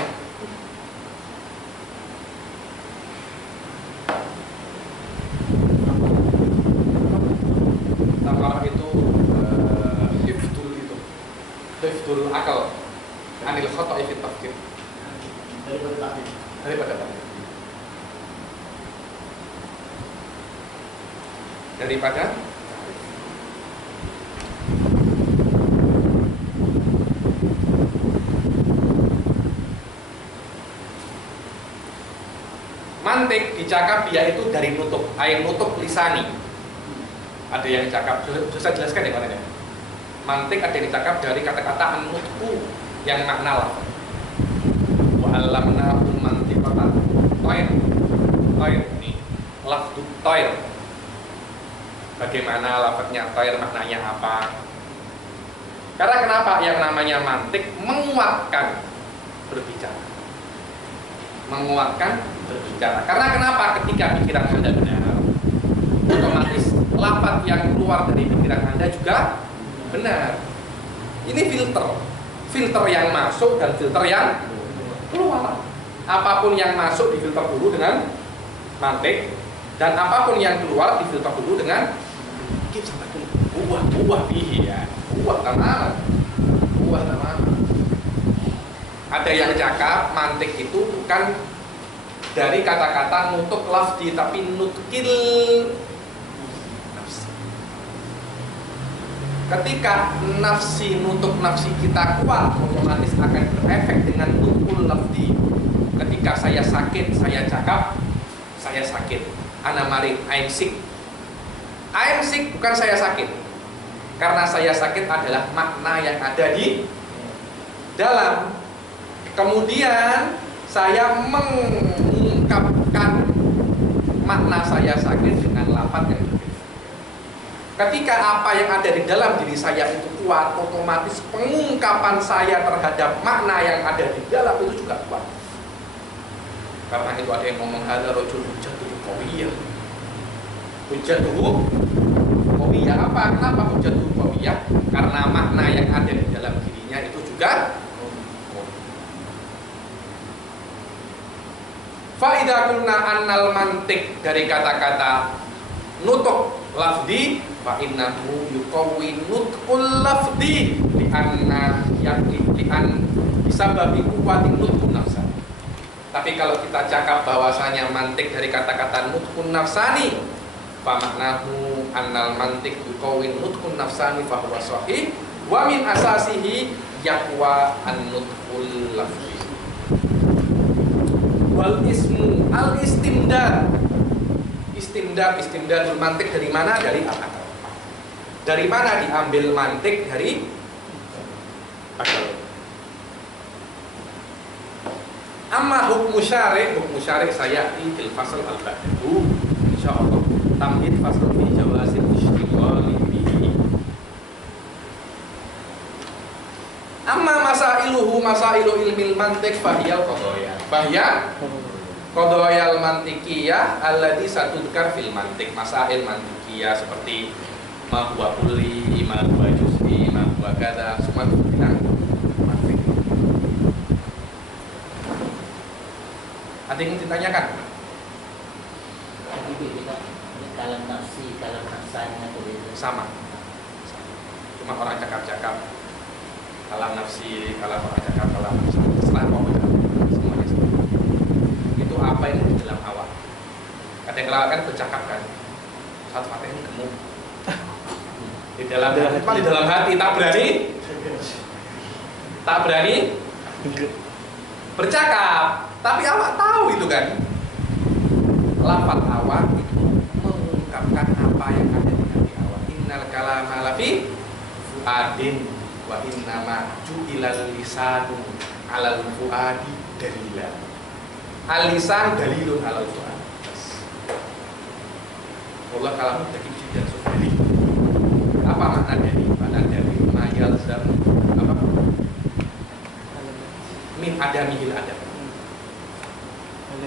Tamarah itu hifdul akal anil khata'i fit tafkir, daripada mantik dicakap dia itu dari nutuk, nutuk lisani. Ada yang cakap, saya jelaskan ya mana ya. Mantik ada yang dicakap dari kata-kata an-nutku yang makna lafaz. Wa allamnahu mantiqatan toir. Toir ini lafdut toir. Bagaimana lafaznya toir, maknanya apa? Karena kenapa yang namanya mantik menguatkan berbicara. Menguatkan berbicara. Karena kenapa? Ketika pikiran Anda benar, otomatis lafaz yang keluar dari pikiran Anda juga benar. Ini filter yang masuk dan filter yang keluar. Apapun yang masuk difilter dulu dengan mantik, dan apapun yang keluar difilter dulu dengan buah bihi ya, buah tamam. Ada yang cakap mantik itu bukan dari kata-kata nutuk lafzi, tapi nutkil nafsi. Ketika nutuk nafsi kita kuat, otomatis akan berefek dengan nutul lafdi. Ketika saya sakit, saya cakap, saya sakit. Ana mari, I'm sick. I'm sick bukan saya sakit. Karena saya sakit adalah makna yang ada di dalam. Kemudian saya mengungkapkan makna saya sakit dengan lafaz yang berbeda. Ketika apa yang ada di dalam diri saya itu kuat, otomatis pengungkapan saya terhadap makna yang ada di dalam itu juga kuat. Karena itu ada yang ngomong hadza rajul hujjatuhu qawiyyah. Hujjatuhu qawiyyah apa? Kenapa hujjatuhu qawiyyah? Karena makna yang ada di dalam dirinya itu juga Fa'idha kulna annal mantik dari kata-kata nutuk lafdi fa'innahu yuqawwi nutkul lafdi li'anna li'an bisababi kuwatin nutkun nafsani. Tapi kalau kita cakap bahwasanya mantik dari kata-kata nutkun nafsani fa'maknahu annal mantik yuqawwi nutkun nafsani fahuwa sahih wa min asasihi yaqwa an-nutkul lafdi. Wal ismu al istimdad. Istimdadul mantik dari mana? Dari akal. Dari mana diambil mantik? Dari akal. Amma hukmu syari' saya di fasal al-ba'du insyaallah tamhid fasal fi jawazil istighali bihi. Amma masailu ilmil mantik fahiyal qadaya. Bahya qadayal mantikiyah alladhi satudkar fil mantik. Masail mantikiyah seperti ma huwa kulli, ma huwa juz'i, ma huwa kadza, semua itu bilang mantik. Ada yang ditanyakan? Tapi beda kalam nafsi, kalam nafsani atau beda? Sama. Cuma orang cakap-cakap kalam nafsi, kalam orang cakap, kalam nafsi. Setelah apa? Semuanya sama. Itu apa yang di dalam awal. Kadang-kadang kan bercakap kan. Saat fatih ini gemuk. Di dalam hati tak berani bercakap. Tapi awak tahu itu kan. Lafaz awak itu mengungkapkan apa yang ada di hati awak. Innal kalama lafi fuadin wa innama ju'ilal lisanu alal fuadi dalilan. Al-lisan dalilun alal fuad. Allah kalamu takib dan sufri. Apa makna dari? Makna dari mayalzam apa? Min adamihil adam.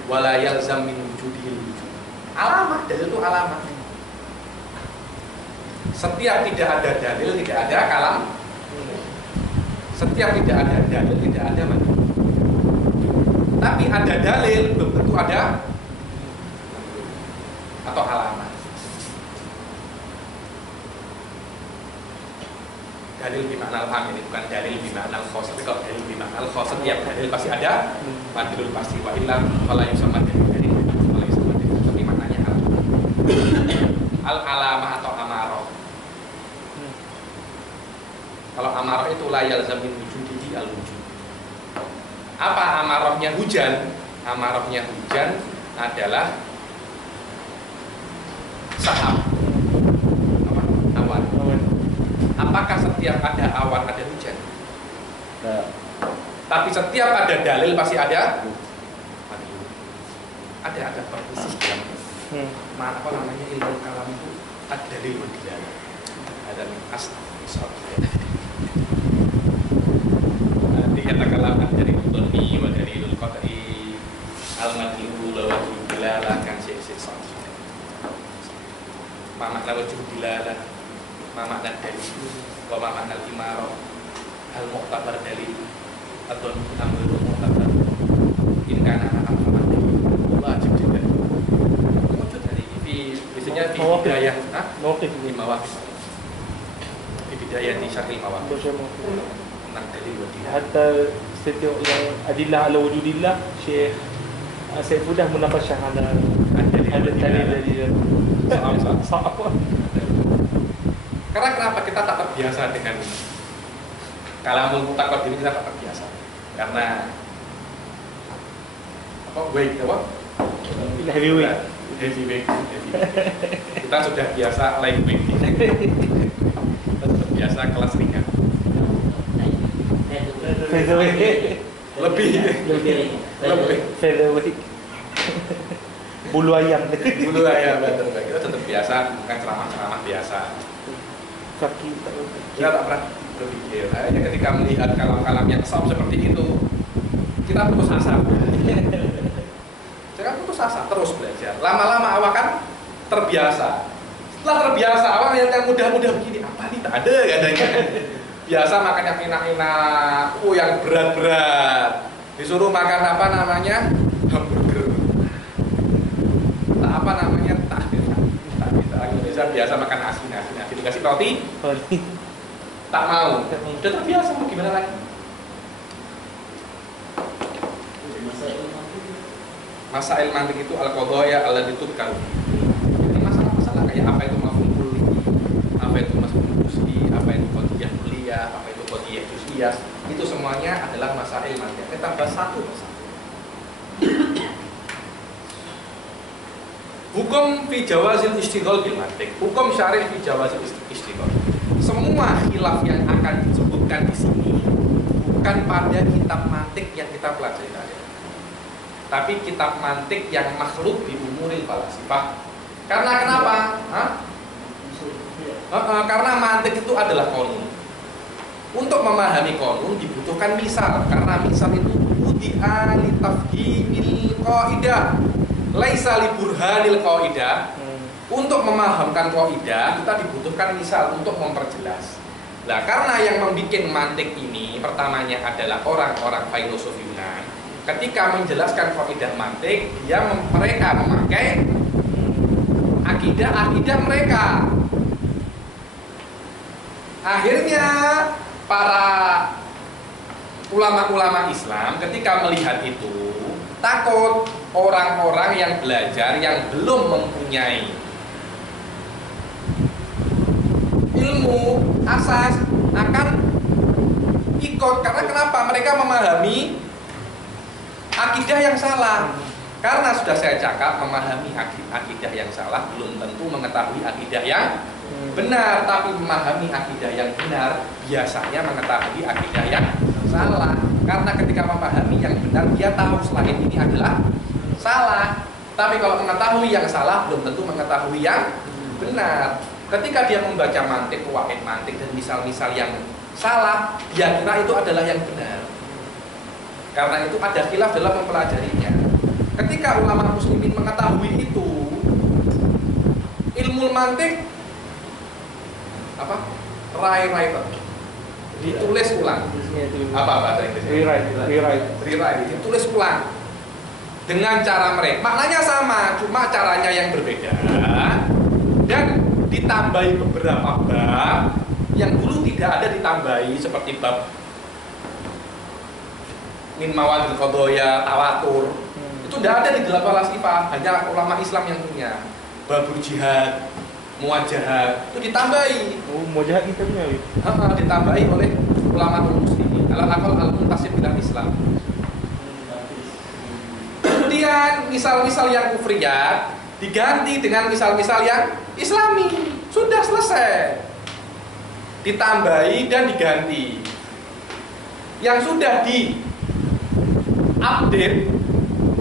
Wala yalzam min wujudihil wujud. Alamat, dalil itu alamat. Setiap tidak ada dalil, tidak ada kalam. Setiap tidak ada dalil, tidak ada makna. Tapi ada dalil, belum tentu ada atau alamat. Dalil bimakna al-am ini bukan dalil bimakna al-khos. Tapi kalau dalil bimakna al-khos, setiap dalil pasti ada madlul pasti wa illa fala yusamma dalil. Fala yusamma dalil. Tapi maknanya al-alamah atau amarah. Kalau amarah itu la yalzamin wujudihi al-wujud. Apa amarahnya hujan? Amarahnya hujan adalah sahab. Apa? Awan. Apakah setiap ada awan ada hujan? Tapi setiap ada dalil pasti ada perkhusus dalam apa namanya ilmu kalam itu ada dalil dia ada asal dikatakan dari ulumi wa dalilul qat'i al-madlu wa dilalah kan sisa makna wajib dilalah makna dalil wa makna al-imarah hal muqtabar dalil atau amrul muqtabar in kana al-amr wajib juga wujud dari biasanya di bidayah mawqif di mawaqif di bidayah di syarhil mawaqif tentang dalil wa dilalah hatta setiap yang adillah ala wujudillah Syekh Saifuddin munaqasyah ala dalil dari soal Karena kenapa kita tak terbiasa dengan kalamul mutaqaddim, kita tak terbiasa. Karena apa? Weight apa? Heavyweight. Heavyweight. Kita sudah biasa lightweight. Kita sudah biasa kelas ringan. Featherweight. Lebih Featherweight. Bulu ayam. Bulu ayam, betul. Kita tetap biasa, bukan ceramah-ceramah biasa. Kaki. Kita tak pernah berpikir. Hanya ketika melihat kalam-kalam yang soft seperti itu, kita putus asa. Jangan putus asa, terus belajar. Lama-lama awak kan terbiasa. Setelah terbiasa, awak yang mudah-mudah begini, apa nih? Tak ada katanya. Biasa makan yang enak-enak, yang berat-berat. Disuruh makan apa namanya? Hamburger. Tak apa namanya? Tak bisa. Indonesia biasa makan nasi. Dikasih roti, tak mau. Udah terbiasa, mau gimana lagi? Masail mantik itu al-qadaya allati tudkar. Ini masalah-masalah kayak apa itu mafhum kulli, apa itu mafhum juz'i, apa itu qadiyah kulliyah, apa itu qadiyah juz'iyah. Itu semuanya adalah masail mantik. Kita bahas satu persatu. Hukum fi jawazil istighol bil mantik. Hukum syar'i fi jawazil istighol. Semua khilaf yang akan disebutkan di sini bukan pada kitab mantik yang kita pelajari tadi, tapi kitab mantik yang makhluk di umuril falasifah. Karena kenapa? Karena mantik itu adalah qanun. Untuk memahami qanun dibutuhkan misal, karena misal itu udi'a li tafhimil qaidah, laisa li burhanil qaidah. Untuk memahamkan qaidah kita dibutuhkan misal untuk memperjelas. Nah, karena yang membuat mantik ini pertamanya adalah orang-orang filosof Yunan. Ketika menjelaskan kaidah mantik, mereka memakai akidah mereka. Akhirnya para ulama-ulama Islam ketika melihat itu takut orang-orang yang belajar yang belum mempunyai ilmu asas akan ikut. Karena kenapa? Mereka memahami akidah yang salah. Karena sudah saya cakap, memahami akidah yang salah belum tentu mengetahui akidah yang benar. Tapi memahami akidah yang benar biasanya mengetahui akidah yang salah. Karena ketika memahami yang benar, dia tahu selain ini adalah salah. Tapi kalau mengetahui yang salah belum tentu mengetahui yang benar. Ketika dia membaca mantik, qawaid mantik dan misal-misal yang salah, dia kira itu adalah yang benar. Karena itu ada khilaf dalam mempelajarinya. Ketika ulama muslimin mengetahui itu, ilmu mantik apa? Rewrite, ditulis ulang. Apa bahasa Inggrisnya? Rewrite, ditulis ulang dengan cara mereka. Maknanya sama, cuma caranya yang berbeda. Dan ditambahi beberapa bab yang dulu tidak ada ditambahi, seperti bab min mawadil qadaya, tawatur. Itu tidak ada di dalam falasifah, hanya ulama Islam yang punya. Babul jihad, muwajahah itu ditambahi. Oh, muwajahah kita punya. Ditambahi oleh ulama muslimin. Al-aqal al-muntasib ila Islam. Kemudian misal-misal yang kufriyat diganti dengan misal-misal yang islami. Sudah selesai. Ditambahi dan diganti. Yang sudah di-update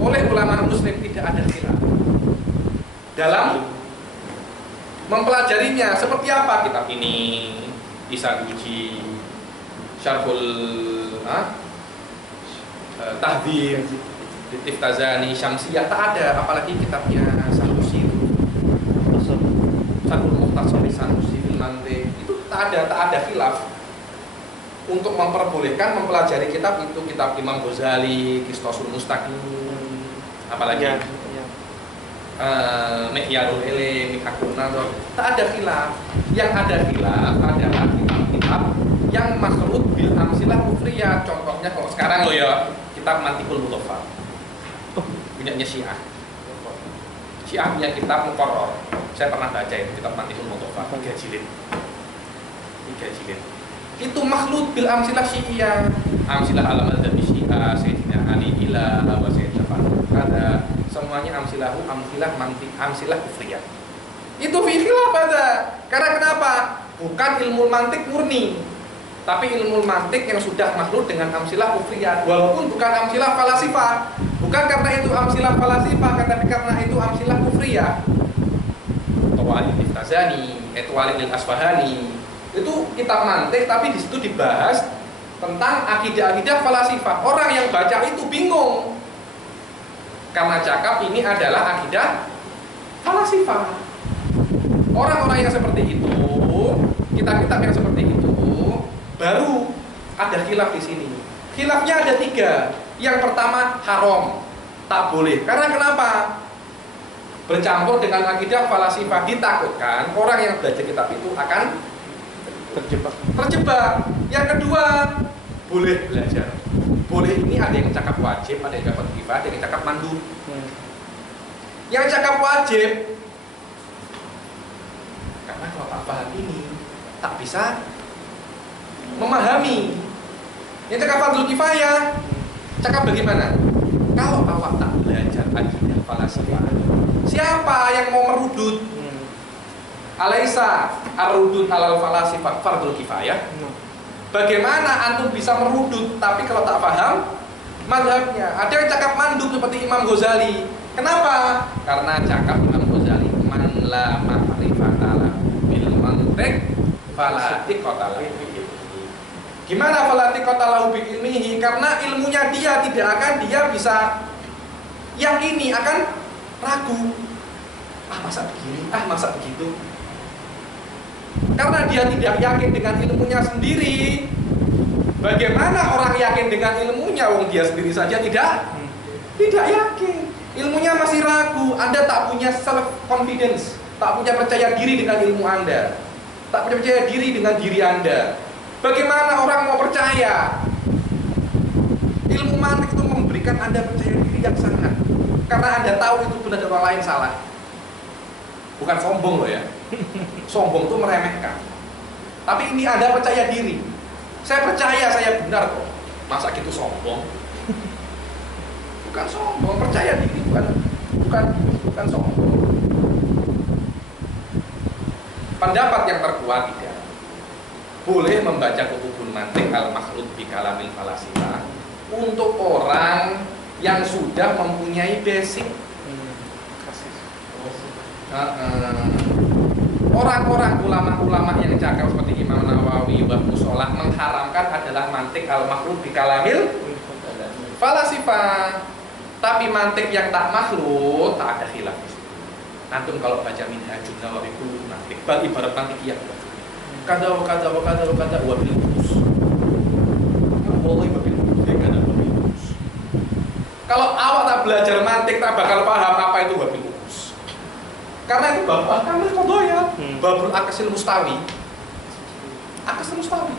oleh ulama muslim tidak ada khilaf dalam mempelajarinya. Seperti apa kitab ini? Bisa diuji Syarhul Tahdhib Tiftazani Syamsiyah, tak ada. Apalagi kitabnya Sanusi itu Syarhul Mukhtasar Sanusi fil Mantiq, itu tak ada khilaf untuk memperbolehkan mempelajari kitab itu. Kitab Imam Ghazali, Qistosul Mustaqim, apalagi Mi'yarul Ilm, Mihakun Nadhar, tak ada khilaf. Yang ada khilaf adalah kitab-kitab yang makhluk bil amsilah kufriyah. Contohnya kalau sekarang lo ya, kitab Mantiqul Mudhafar punyanya Syiah. Syiah punya kitab Muqarrar. Saya pernah baca itu kitab Mantiqul Mudhafar 3 jilid. 3 jilid. Itu makhlud bil amsilah syi'iyah. Amsilah ala madzhab Syiah, Sayyidina Ali ila wa Sayyidina Fatimah. Semuanya amsilahu amsilah mantik, amsilah kufriyah. Itu fi khilaf ada. Karena kenapa? Bukan ilmu mantik murni, tapi ilmu mantik yang sudah makhlud dengan amsilah kufriyah. Walaupun bukan amsilah falasifah. Bukan karena itu amsilah falasifah, tapi karena itu amsilah kufriyah. Tawali Iftazani, Etwali Asfahani. Itu kitab mantik, tapi di situ dibahas tentang akidah-akidah falasifah. Orang yang baca itu bingung karena cakap ini adalah akidah falasifah. Orang-orang yang seperti itu, kitab-kitab yang seperti itu, baru ada khilaf di sini. Khilafnya ada 3. Yang pertama haram, tak boleh. Karena kenapa? Bercampur dengan akidah falasifah, ditakutkan orang yang belajar kitab itu akan terjebak. Yang kedua, boleh belajar. Boleh ini ada yang cakap wajib, ada yang cakap kifayah, ada yang cakap mandub. Yang cakap wajib, karena kalau tak paham ini, tak bisa memahami. Yang cakap fardhu kifayah, cakap bagaimana? Kalau awak tak belajar akidah falasifah, siapa yang mau merudut? Alaisa ar-rudud alal falasifah fardhu kifayah. Bagaimana antum bisa merudut tapi kalau tak paham mazhabnya? Ada yang cakap mandub seperti Imam Ghazali. Kenapa? Karena cakap Imam Ghazali, man la ma'rifata bil mantiq fala thiqata lahu. Gimana fala thiqata lahu bi ilmihi? Karena ilmunya dia tidak akan dia bisa yakini, akan ragu. Ah masa begini, ah masa begitu. Karena dia tidak yakin dengan ilmunya sendiri. Bagaimana orang yakin dengan ilmunya? Wong dia sendiri saja tidak yakin. Ilmunya masih ragu. Anda tak punya self confidence, tak punya percaya diri dengan ilmu Anda, tak punya percaya diri dengan diri Anda. Bagaimana orang mau percaya? Ilmu mantik itu memberikan Anda percaya diri yang sangat. Karena Anda tahu itu benar dan orang lain salah. Bukan sombong loh ya. Sombong itu meremehkan. Tapi ini Anda percaya diri. Saya percaya saya benar kok. Masa gitu sombong? Bukan sombong, percaya diri bukan sombong. Pendapat yang terkuat tidak boleh membaca kutubun mantik al-makhlud bi kalamil falasifah untuk orang yang sudah mempunyai basic. Orang-orang ulama-ulama yang cakap seperti Imam Nawawi, Ibnu Musolah mengharamkan adalah mantik al-makhlud bi kalamil falasifah. Tapi mantik yang tak makhlud tak ada khilaf di situ. Antum kalau baca Minhajun Nawawi itu mantik, ibarat mantikiyah. Kada wa kada wa kada wa kada wa bil qudus. Wallahi wa bil qudus, kada wa bil qudus. Kalau awak tak belajar mantik tak bakal paham apa itu wa bil qudus. Karena itu bapak kami kodoya, babul akasil mustawi. Akasil mustawi.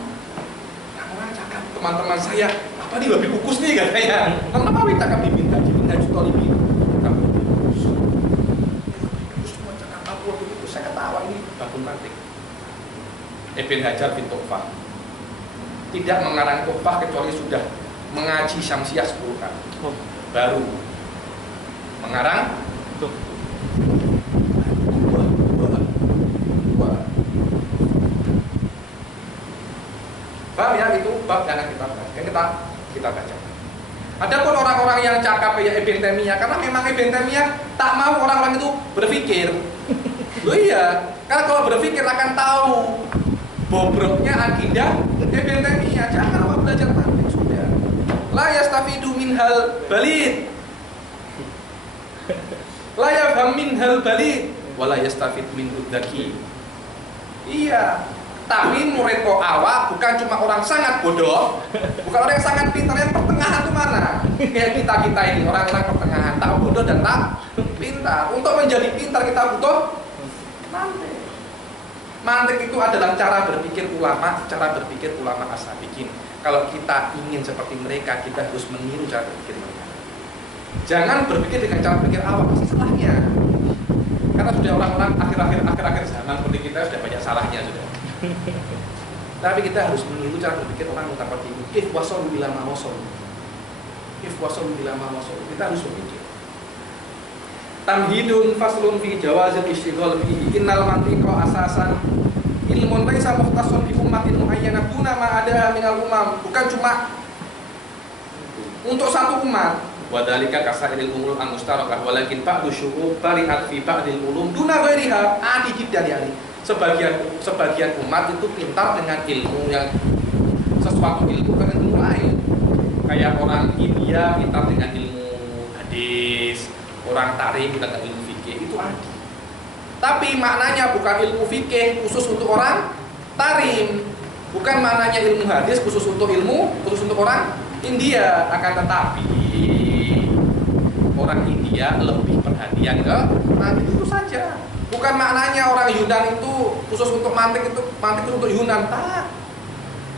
Orang cakap teman-teman saya, apa nih babi kukus nih katanya. Kenapa kita cakap di Minhajul Talibin? Babi kukus. Semua cakap apa babi kukus? Saya ketawa ini babul mantik. Ibn Hajar bin Tughfah tidak mengarang Tughfah kecuali sudah mengaji Syamsiyah 10 kali. Baru mengarang Paham ya, itu bab yang kita bahas, yang kita baca. Adapun orang-orang yang cakap ya Ibn Taimiyah, karena memang Ibn Taimiyah tak mau orang-orang itu berpikir. Loh iya, karena kalau berpikir akan tahu bobroknya akidah Ibn Taimiyah. Jangan apa belajar mantik sudah. La yastafidu minhal balid. La yafham minhal balid wala yastafid minhu dzaki. Iya. Tapi murid kok awak bukan cuma orang sangat bodoh, bukan orang yang sangat pintar, yang pertengahan itu mana? Kayak kita ini orang-orang pertengahan, tak bodoh dan tak pintar. Untuk menjadi pintar kita butuh mantik. Mantik itu adalah cara berpikir ulama as-sabiqin. Kalau kita ingin seperti mereka, kita harus meniru cara berpikir mereka. Jangan berpikir dengan cara berpikir awak, pasti salahnya. Karena sudah orang-orang akhir-akhir zaman seperti kita sudah banyak salahnya sudah. Tapi kita harus meniru cara berpikir orang mutaqaddim. If wasalu ila ma wasalu. If wasalu ila ma wasalu. Kita harus berpikir. Tamhidun faslun fi jawazil istighal fihi innal mantiqa asasan ilmun laisa mukhtassun bi ummatin muayyanah duna ma ada minal umam. Bukan cuma untuk satu umat. Wa dzalika kasairil umul an mustarakah walakin ba'du syu'ub bari'at fi ba'dil ulum duna ghairiha. Adi jiddan yani. Sebagian umat itu pintar dengan ilmu yang sesuatu ilmu dengan ilmu lain. Kayak orang India pintar dengan ilmu hadis, orang Tarim pintar dengan ilmu fikih, itu ada. Tapi maknanya bukan ilmu fikih khusus untuk orang Tarim, bukan maknanya ilmu hadis khusus untuk orang India. Akan tetapi orang India lebih perhatian ke mantik itu saja. Bukan maknanya orang Yunan itu khusus untuk mantik itu untuk Yunan, tak.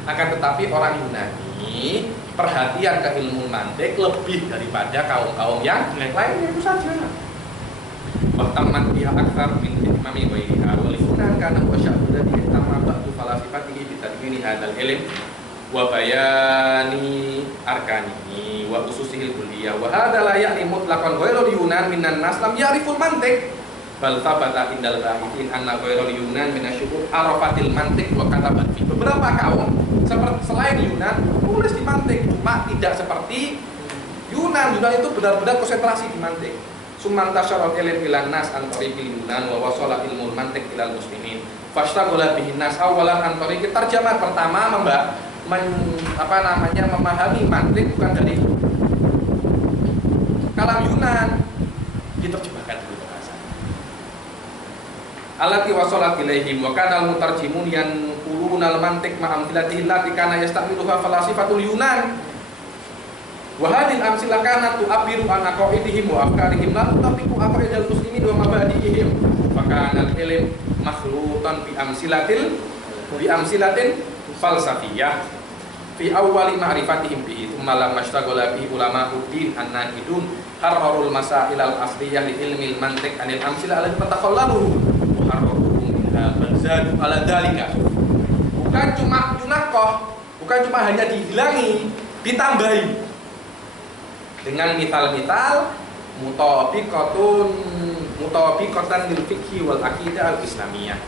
Akan tetapi orang Yunani perhatian ke ilmu mantik lebih daripada kaum-kaum yang lainnya, itu saja. Wahtaman biha akthar min imami wa iliha wa lifunan kana wa sya'buda dihtama ba'du falasifatihi bitadwini hadzal ilm wa bayani arkanihi wa ususihil kulliyah wa hadza la ya'ni mutlaqan ghairul Yunan minan nas lam ya'riful mantiq bal thabata indal bahithin anna ghairul Yunan minasyukur arafatil mantiq wa katabat fi. Beberapa kaum seperti selain Yunan nulis di mantiq, cuma tidak seperti Yunan. Yunan itu benar-benar konsentrasi di mantiq. Summan tasyarul ilm ilan nas an tariqil Yunan wa wasala ilmul mantiq ilal muslimin fashtaghala bihin nas awalan an tariqit tarjamah. Pertama memahami mantiq bukan dari kalam Yunan, diterjemahkan dulu bahasa. Allati wasalat ilaihim wa kana al-mutarjimun yanquluna al-mantiq ma amthilatihi allati kana yasta'miluha falasifatul Yunan. Wa hadhihi al-amsilah kanat tu'abbiru an aqaidihim wa afkarihim la tutabiqu aqaidal muslimin wa mabadi'ihim. Fa kana al-ilm makhlutan bi amsilatin falsafiyah fi awwali ma'rifatihim bihi thumma lam mashtaghala bihi ulama'uddin an-naqidun harrarul masail al-asliyah li ilmi al-mantiq anil amsilah allati tatakhallalu ala dalika. Bukan cuma yunakoh, bukan cuma hanya dihilangi, ditambahi dengan misal-misal mutabiqatan lil fiqhi wal aqidah al islamiyah.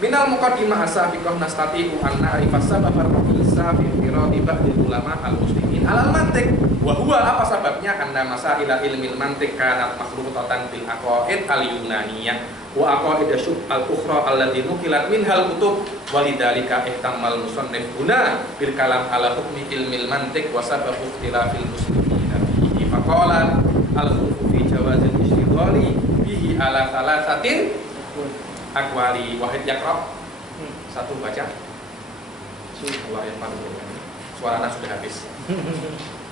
Minal muqaddimah as-sabiqah nastati'u an na'rifa sabab ar-rafisa fi iradi ba'dil ulama al-muslimin alal mantiq. Wa huwa, apa sababnya? Anna masaila ilmil mantiq kanat makhlutatan bil aqaid al-yunaniyah wa aqaid asyub al-ukhra allati nukilat minhal kutub walidzalika ihtammal musannif huna bil kalam ala hukmi ilmil mantiq wa sabab ikhtilafil muslimin fihi. Faqala al-khulfu fi jawazil istighali bihi ala thalathatin akwali. Wahid yakra. Satu baca. Allah yang suara anak sudah habis.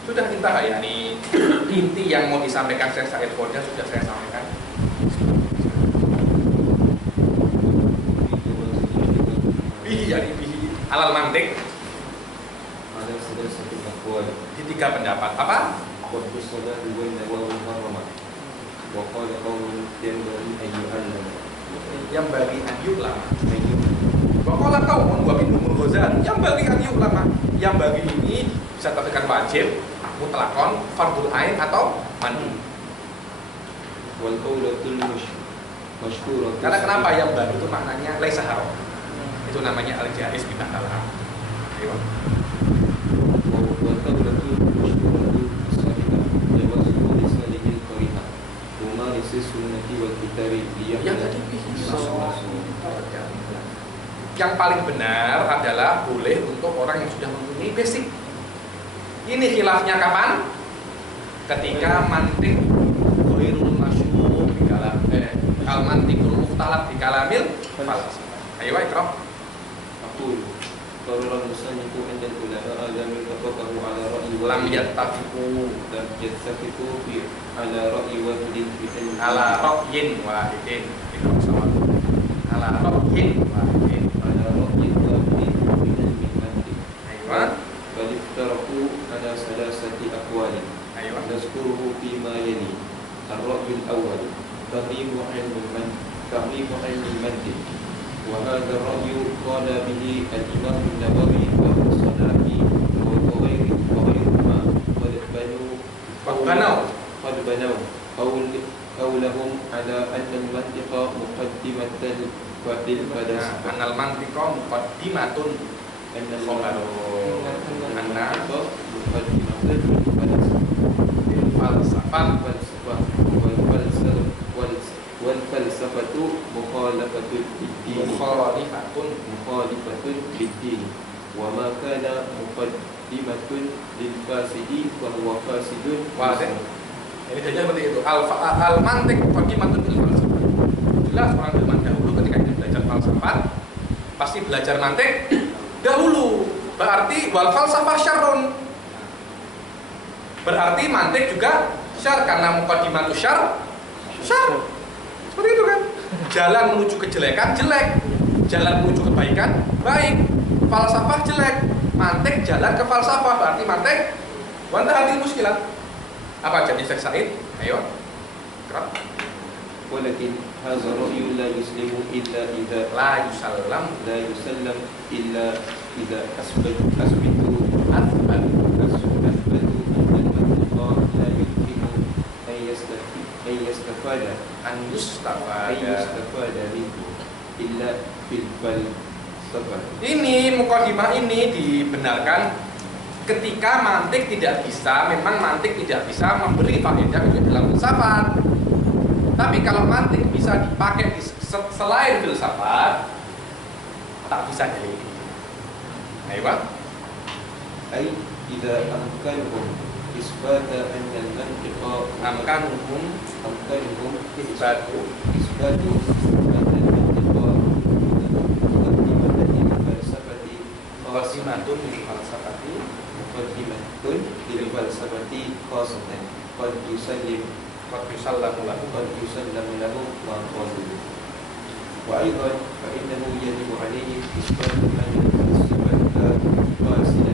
Sudah intah ya, ini inti yang mau disampaikan Syekh Said Qordha sudah saya sampaikan. Bihi alal mantiq. Ada satu akwal. Di tiga pendapat. Apa? Qadus salat wa nawal muharramah. Wa qala qawlun yanbaghi ayyuhan yang bagi ayyub lama. Wakola kaumun wa bindumul ghazali yang bagi ayyub lama. Yang bagi ini bisa terkatakan wajib, mutlakon, fardul ain atau mandi. Wal qaulatul masyhurah. Karena kenapa yang bagi itu maknanya laisa haram. Itu namanya al-jaiz bid'ah al-haram. Ayo. Wal qaulatul masyhurah as-sahihah jawazu lisanil qari'ah. Huma lisis sunnati wal kitabi yang tadi yang paling benar adalah boleh untuk orang yang sudah mempunyai basic. Ini khilafnya kapan? Ketika mantiq ghairul masyhur di kalam al-mantiqul mukhtalaf di kalamil falasifah. Ayo ikra. Aqul qala musannifu inda ulama lam yattafaqu ala ra'yi Lam yattafiqu fi ala ra'yi wahidin ala ra'yin wahidin. Itu sama. Ala ra'yin wahidin. ala ra'yi wahidin min al-mantiq. Ayo. Bal iftaraku ala salasati aqwali. Ayo. Nazkuruhu fi ma yali. Ar-ra'yu al-awwal taqribu ilmi al-mantiq. وهذا الرأي قال به الإمام النووي وابن الصلاح وغيرهما قد بنوا قولهم على أن المنطق مقدمة للفلسفة أن المنطق مقدمة أن خبر المنطق مقدمة للفلسفة والفلسفة مخالفة للدين وما كان مقدمة للفاسد فهو فاسد. Wadah. Ini saja seperti itu. Al-mantiq muqaddimatun lil falsafah. Jelas orang zaman dahulu ketika dia belajar falsafat pasti belajar mantik dahulu. Berarti wal falsafah syarrun. Berarti mantik juga syar karena muqaddimatu syar. Seperti itu kan? Jalan menuju kejelekan jelek, jalan menuju kebaikan baik. Falsafah jelek, mantik jalan ke falsafah, berarti mantik wantahatil muskilat. Apa jadi Syekh Said? Ayo. Kerap. ولكن هذا الرأي لا يسلم إلا إذا La yusallam إلا إذا أثبتوا أن المنطق لا يمكن أن يستفاد منه إلا بالفلسفة. Ini mukadimah ini dibenarkan ketika mantik tidak bisa, memang mantik tidak bisa memberi faedah di dalam filsafat. Tapi kalau mantik bisa dipakai di selain filsafat, tak bisa jadi. Ayo Pak. أي إذا أمكنهم إثبات أن المنطق Amkanuhum إثبات أن المنطق مقدمة للفلسفة qasimatun lil falsafati مقدمة للفلسفة خاصة قد yusallamu lahu. له ما قالوا. وأيضا فإنه يجب عليهم إثبات أن الفلسفة فاسدة.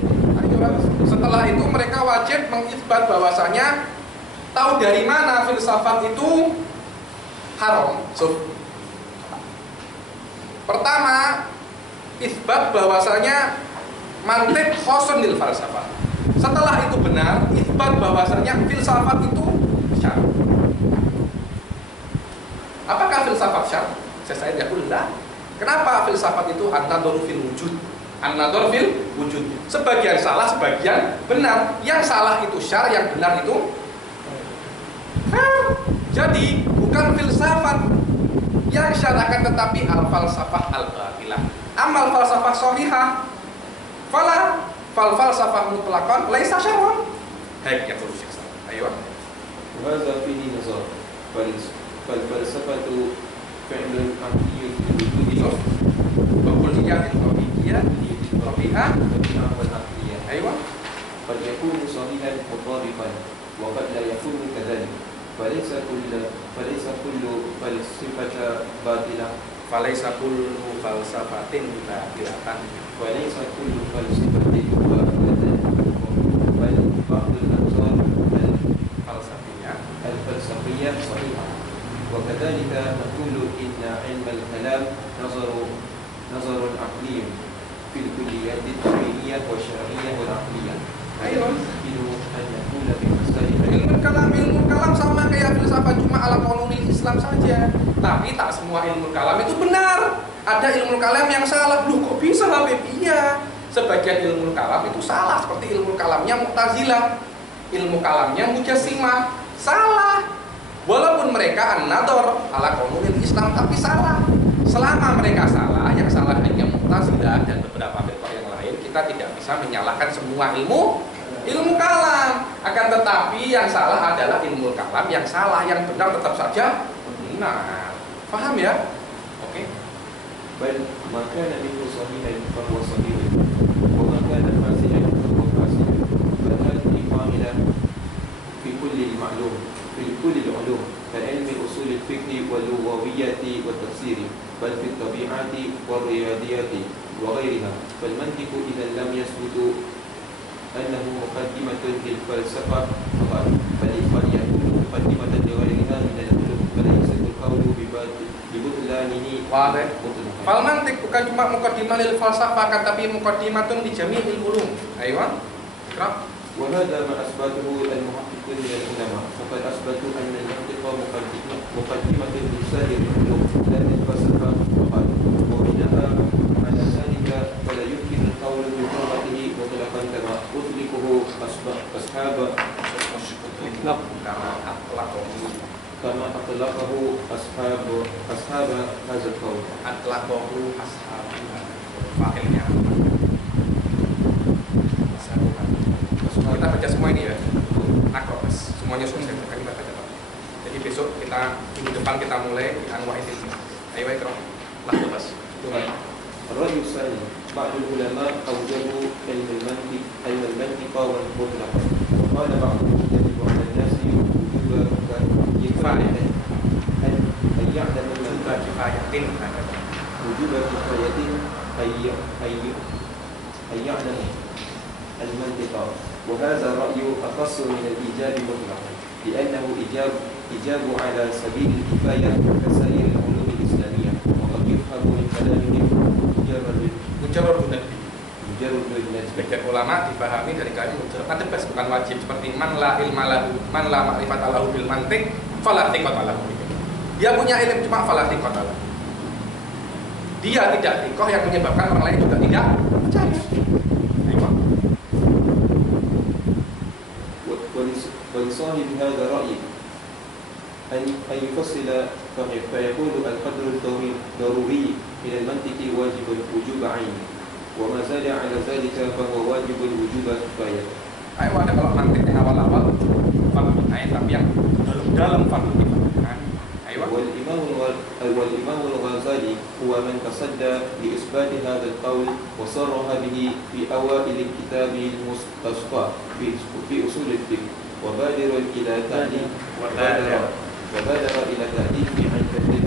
Setelah itu mereka wajib mengisbat bahwasanya tahu dari mana filsafat itu haram. Pertama, isbat bahwasanya mantik khosun lil falsafah. Setelah itu benar, isbat bahwasanya filsafat itu syar. Apakah filsafat syar? Saya jawab la. Kenapa filsafat itu an-nadharu fil wujud? An-nadhar fil wujud. Sebagian salah, sebagian benar. Yang salah itu syar, yang benar itu jadi bukan filsafat yang syar, akan tetapi al-falsafah al-batilah. Amal falsafah shahihah fala fal falsafah mutlaqan laisa syarran. Baik ya terus Syekh. Ayo. وهذا فيه نظر فالفلسفة فعل عقلي وجودي Kulliyat tabiiyah tabi'ah والعقلية ayo. قد يكون صحيحا مطابقا وقد لا يكون كذلك فليس كل فلسفة باطلة Falaisa kullu falsafatin batilatan. وليس كل فلسفة باطلة بل بعض الأنظار الفلسفية صحيحة. وكذلك نقول إن علم الكلام نظر عقلي في الكليات الطبيعية والشرعية والعقلية. Ayo. يمكن أن نقول بمسائل Ilmu kalam sama kayak filsafat, cuma ala qanunil Islam saja. Tapi tak semua ilmu kalam itu benar. Ada ilmu kalam yang salah. Loh kok bisa Habib? Iya. Sebagian ilmu kalam itu salah, seperti ilmu kalamnya Mu'tazilah, ilmu kalamnya Mujassimah. Salah. Walaupun mereka an-nadhar ala qanunil Islam, tapi salah. Selama mereka salah, yang salah hanya Mu'tazilah dan beberapa firqah yang lain, kita tidak bisa menyalahkan semua ilmu kalam. Akan tetapi yang salah adalah ilmu kalam yang salah, yang benar tetap saja benar. Paham ya? Oke. بل ما كان منه صحيحا فهو صحيح وما كان فاسدا فهو فاسد. فهذه قاعدة في كل العلوم كعلم أصول الفقه واللغويات والتفسير بل في الطبيعات والرياضيات وغيرها. فالمنطق إذا لم يثبت أنه مقدمة للفلسفة فقط بل قد يكون مقدمة لغيرها من العلوم فليس القول ببطلانه Wadah. مطلقا. Fal mantik bukan cuma muqaddimah lil falsafah kan, tapi muqaddimatun li jami'il ulum. Aywa. Iqra. وهذا ما أثبته المحققون من العلماء، فقد أثبتوا أن المنطق مقدمة لسائر العلوم لا للفلسفة فقط، وبناء على ذلك فلا يمكن القول بحرمته مطلقا كما أطلقه أصحاب كما أطلقه أصحاب هذا القول. Atlaqahu ashabu. Fakilnya. Kita baca semua ini ya. Akros. Semuanya sudah saya buka, kita baca Pak. Jadi besok minggu depan kita mulai di Anwa itu. Ayo Ikra. Lah bebas. الرأي الثاني، بعض العلماء أوجبوا علم المنطق والمطلق، وقال بعضهم يجب على الناس وجوب كفاية أن يعلم المنطق Kifayatin. وجوب كفاية أن يعلم المنطق، وهذا رأي أخص من الإيجاب مطلقا، لأنه إيجاب على سبيل الكفاية كسائر العلوم الإسلامية، وقد يفهم من كلامهم Mujarrad nabi. مجرد النجم. Sebagian ulama dipahami dari kalimat mujarrad kan bebas, bukan wajib, seperti man la ilma lahu, man la ma'rifata lahu bil mantiq fala thiqata lahu. Dia punya ilmu cuma fala thiqata lahu. Dia tidak thiqah yang menyebabkan orang lain juga tidak percaya. Ayo. ولصاحب هذا الرأي أن يفصل فيقول القدر الضروري من المنطق واجب وجوب عين، وما زاد على ذلك فهو واجب وجوب كفاية. Ayo ada kalau mantik yang awal-awal fardu ain, tapi yang dalam fardu kifayah. Ayo. والإمام الغزالي هو من تصدى لإثبات هذا القول وصرح به في أوائل الكتاب المستصفى في أصول الفقه، وبادر إلى تأليف عن كثير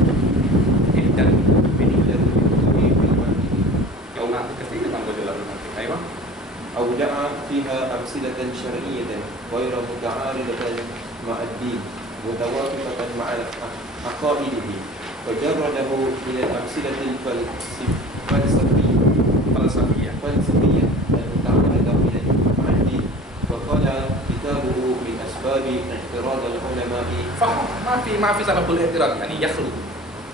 أو دعا فيها أمثلة شرعية غير متعارضة مع الدين متوافقة مع عقائده، وجرده من الأمثلة الفلسفية المتعارضة مع الدين، وقال كتابه من أسباب اعتراض العلماء ما في سبب الاعتراض يعني يخلو.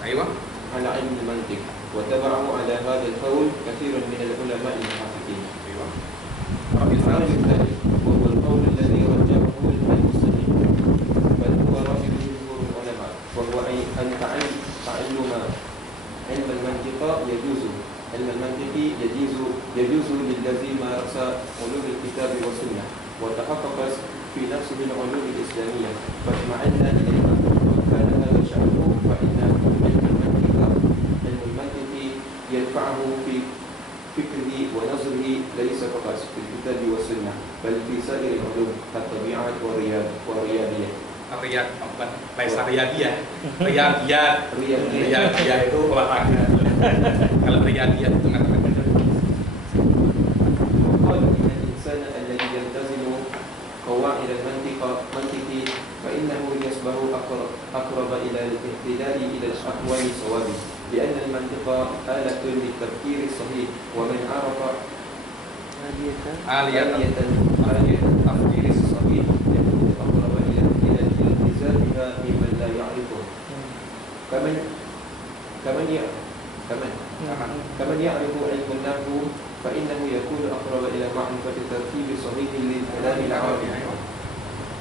أيوة. على علم المنطق، وتبعه على هذا القول كثير من العلماء المحققين. أيوة. الرأي الثالث وهو القول الذي رجحه المسلمين، بل هو رأي جمهور العلماء، وهو أن تعلم علم المنطق يجوز للذي مارس علوم الكتاب والسنة وتحقق في نفسه العلوم الإسلامية فاطمأن إليها، وكان هذا شأنه، فإن علم المنطق ينفعه في فكره ونظره ليس فقط في الكتاب والسنة بل في سائر العلوم كالطبيعة والرياضيات. Riyadiyah itu olahraga. Kalau riyadiyah itu mengatakan وقال إن الإنسان الذي يلتزم قواعد المنطق فإنه يصبح أقرب إلى الاهتداء إلى الأقوال الصواب، لأن المنطق آلة للتفكير الصحيح، ومن عرف آلية التفكير الصحيح يكون أقرب إلى التزامها ممن لا يعرفه. كمن يعرف علم النحو فإنه يكون أقرب إلى معرفة ترتيب صحيح للكلام العربي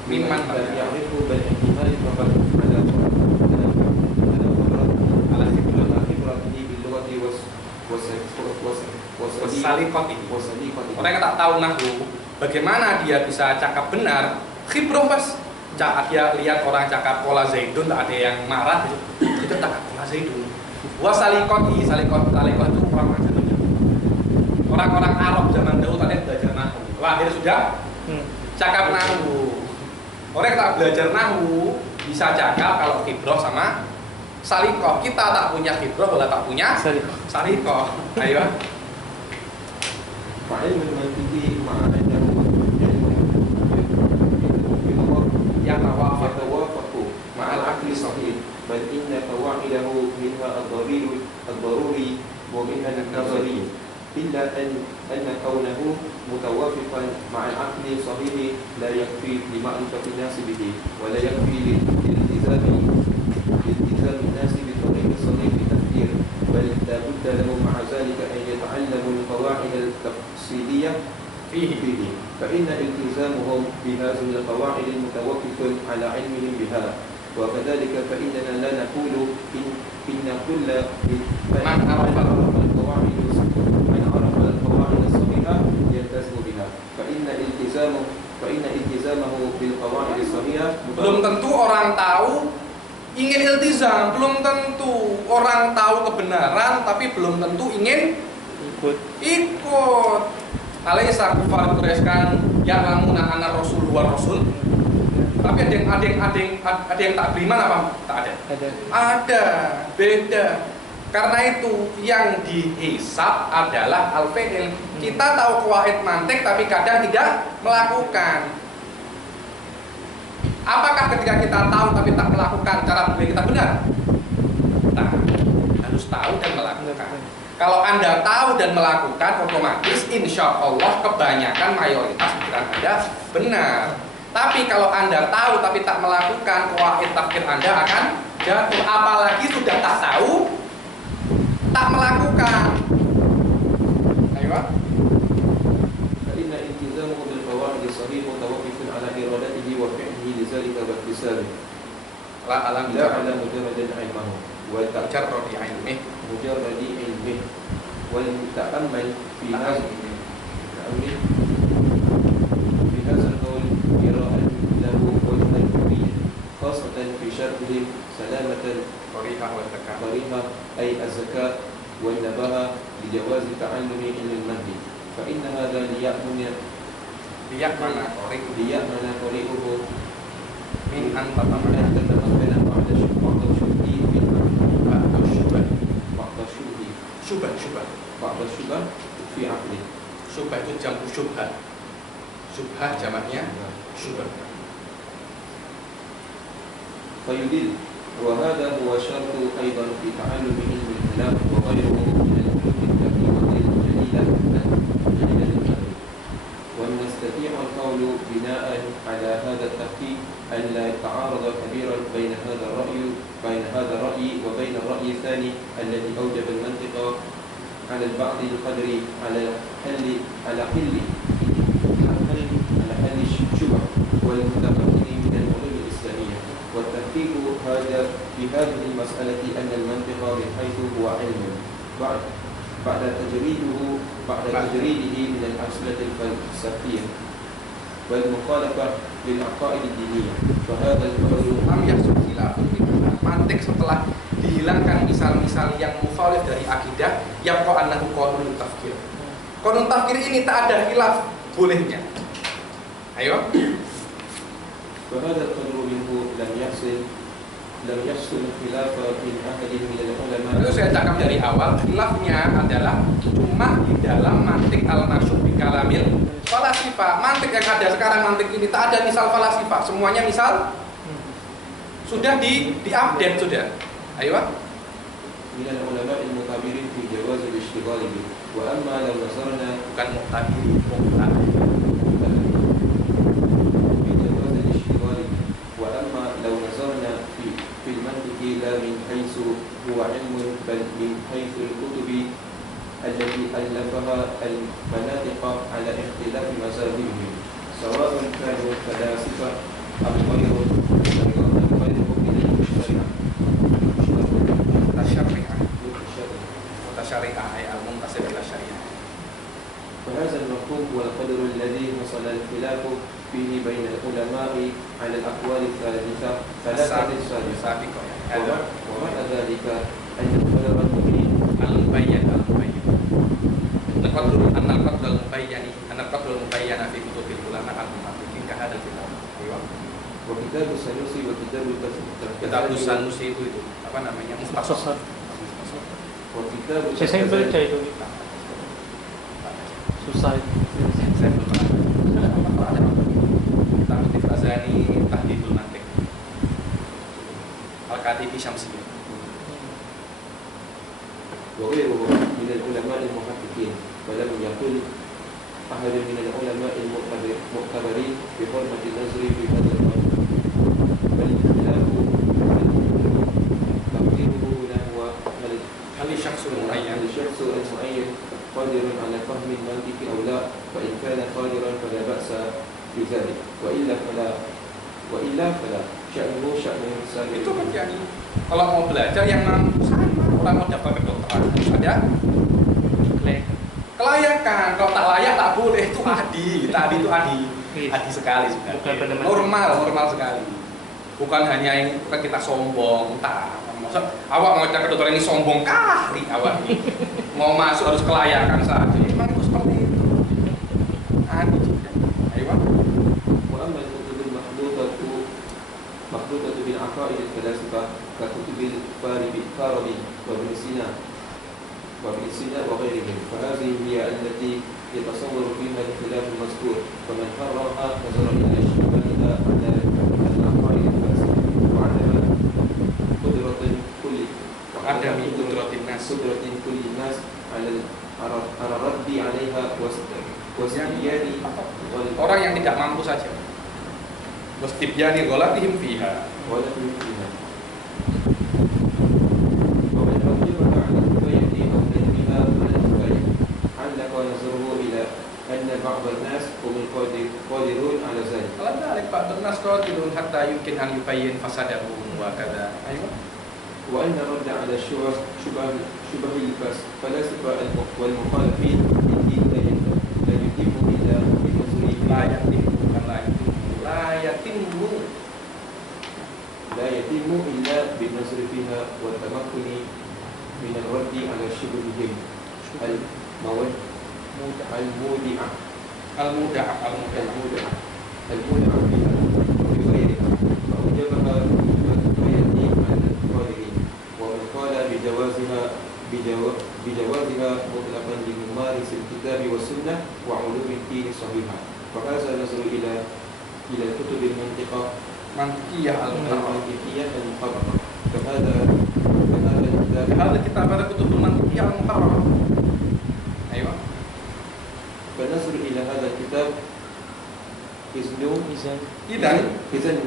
ممن لم يعرفه، بل احتمال فقط على خبرته باللغة وسليقته. Orang yang tak tahu nahwu, bagaimana dia bisa cakap benar? Khibrah pas. Dia lihat orang cakap pola zaidun, tak ada yang marah, itu tak pola zaidun. Wasalikoti, salikot itu orang-orang Arab zaman dahulu tadi belajar nahwu. Wah, akhirnya sudah cakap nahwu. Orang yang tak belajar nahwu bisa cakap kalau khibrah sama salikoh. Kita tak punya khibrah, wala tak punya salikoh. Ayo. فعلم المنطق مع أنه yang tawafaq ma'al aqli sahih بل إن قواعده منها الضروري ومنها النظري، إلا أن كونه متوافقا مع العقل الصحيح لا يكفي لمعرفة الناس به، ولا يكفي لالتزام الناس بالطريق الصحيح في التفكير، بل لا بد له مع ذلك أن يتعلموا القواعد التفصيلية فيه، فإن التزامهم بهذه القواعد متوقف على علمهم بها. وكذلك فإننا لا نقول إن كل من عرف القواعد الصحيحة يلتزم بها، فإن التزامه بالقواعد الصحيحة belum tentu orang tahu ingin iltizam, belum tentu orang tahu kebenaran tapi belum tentu ingin ikut. Alaysa kufar Quraisy ya lamuna ana rasul wa rasul. Tapi ada yang tak beriman apa? Tak ada. Ada, beda. Karena itu yang dihisab adalah al-fi'il. Kita tahu qawaid mantik tapi kadang tidak melakukan. Apakah ketika kita tahu tapi tak melakukan cara berpikir kita benar? Nah, harus tahu dan melakukan. Kalau Anda tahu dan melakukan, otomatis insya Allah kebanyakan mayoritas pikiran Anda benar. Tapi kalau Anda tahu tapi tak melakukan, qawaid tafsir Anda akan jatuh. Apalagi sudah tak tahu, tak melakukan. Ayo. فإن التزامه بالقواعد الصحيح متوقف على إرادته وفعله لذلك واكتسابه، لا على مجرد علمه مجرد علمه والتأمل في هذا القول قراءة له وجها كبير، خاصة في شرحه سلامة الطريقة أي الذكاء والنباهة لجواز تعلم علم المد، فإن هذا ليأمن طريقه من أن تتمكن بعد الشبه في عقله. Syubhah itu jamu syubhah. Syubhah jamaknya syubhah. فيدل، وهذا هو الشرط أيضا في تعلم علم الكلام وغيره من العلوم الكثيرة الجليلة للفهم. ونستطيع القول بناء على هذا التحقيق أن لا يتعارض كبيرا بين هذا الرأي وبين الرأي الثاني الذي أوجب المنطق على البعض القدر على حل الشبه والمتمكن من العلوم الإسلامية. والتحقيق هذا في هذه المسألة أن المنطق من حيث هو علم بعد تجريده من الأمثلة الفلسفية والمخالفة للعقائد الدينية. فهذا القول Am yahsul khilafun mantik setelah dihilangkan misal-misal yang mukhalif dari akidah, yabqa annahu qaulun tafkir. Qaulun tafkir ini tak ada khilaf bolehnya. Ayo. فهذا القدر منه لم يحصل خلاف من أحد من العلماء. Itu saya cakap dari awal, khilafnya adalah cuma di dalam mantik al-masyhur bi kalamil falasifah. Mantik yang ada sekarang, mantik ini tak ada misal falasifah, semuanya misal sudah diupdate sudah. Ayo. من العلماء المعتبرين في جواز الاشتغال به، وأما لو نظرنا Bukan muqtabir, muqtabir. في جواز الاشتغال به، وأما لو نظرنا في المنطق لا من حيث هو علم بل من حيث الكتب التي ألفها المناطق على اختلاف مذاهبهم، سواء كانوا فلاسفة أم غيرهم من المشترعة. Mutasyari'ah ay al-muntasib ila syariah. وهذا المفهوم هو القدر الذي حصل الخلاف فيه بين العلماء على الأقوال ثلاثة Sabiqah. ومعنى ذلك أن القدر المبين Al-mubayyan al-qadru al-mubayyan fi kutubil ulama al-muhaqqiqin ka hadzal kitab. وكتاب السنوسي وكتاب Kitab Sanusi itu apa namanya? Mukhtasar. وكتاب Saya baca itu susah itu. Saya belum pernah. Kitab Tifazani Tahdidul Mantiq. KTP Syamsiyah. وغيره من العلماء المحققين ولم يقل أحد من العلماء المعتبرين بحرمة النظر في هذا الأمر بل الاختلاف تقديره هنا هو هل الشخص المعين هل الشخص المعين قادر على فهم المنطق أو لا فإن كان قادرا فلا بأس بذلك وإلا فلا شأنه شأن إنسان itu kan yani kalau mau belajar yang mampu sama orang mau daftar kedokteran harus ada kelayakan. Kalau tak layak tak boleh, itu adi itu adi sekali sebenarnya. Normal sekali, bukan hanya yang kita sombong. Tak maksud awak mau daftar kedokteran ini sombong kali awak ini mau masuk harus kelayakan saja. Memang itu seperti itu, adi juga. Ayo وأما الكتب المخلوطة بالعقائد الفلاسفة ككتب الفارابي وابن سينا وغيرهم فهذه هي التي يتصور فيها الخلاف المذكور فمن حررها نظر إلى اشتمالها على العقائد الفلاسفة وعدم قدرة كل الناس على الرد عليها واستبيان orang yang tidak mampu saja. Wastibyani ghalatihim fiha. ومن رجبها على الكفاية أو تنبيها على الكفاية علق نظره إلى أن بعض الناس هم قادرون على ذلك. Kalau ذلك بعض الناس قادرون حتى يمكن أن يبين فسادهم وكذا. أيوة. وأن الرد على شبه الفلاسفة والمخالفين للدين لا يتم إلا بنظر لا يتم إلا بالنظر فيها والتمكن من الرد على شبههم المودعة فيها وبغيرها فأوجبها بالكفاية على القادرين ومن قال بجوازها مطلقا لممارس الكتاب والسنة وعلوم الدين الصحيحة فهذا نظر إلى الكتب منطقية المقررة فهذا الكتاب هذا كتب المنطقية المقررة. أيوة. فالنظر إلى هذا الكتاب إذن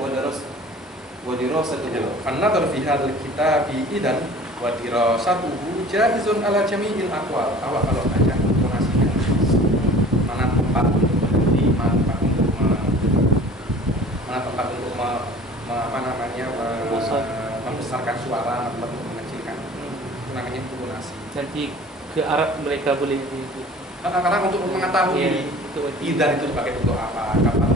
ودراسته فالنظر في هذا الكتاب إذن ودراسته جائز على جميع الأقوال. Awak kalau baca informasinya mana tempat untuk berhenti, mana tempat untuk membesarkan suara, tempat untuk mengecilkan, itu namanya intonasi. Nanti ke Arab mereka boleh Kadang-kadang untuk mengetahui idan itu dipakai untuk apa, kapan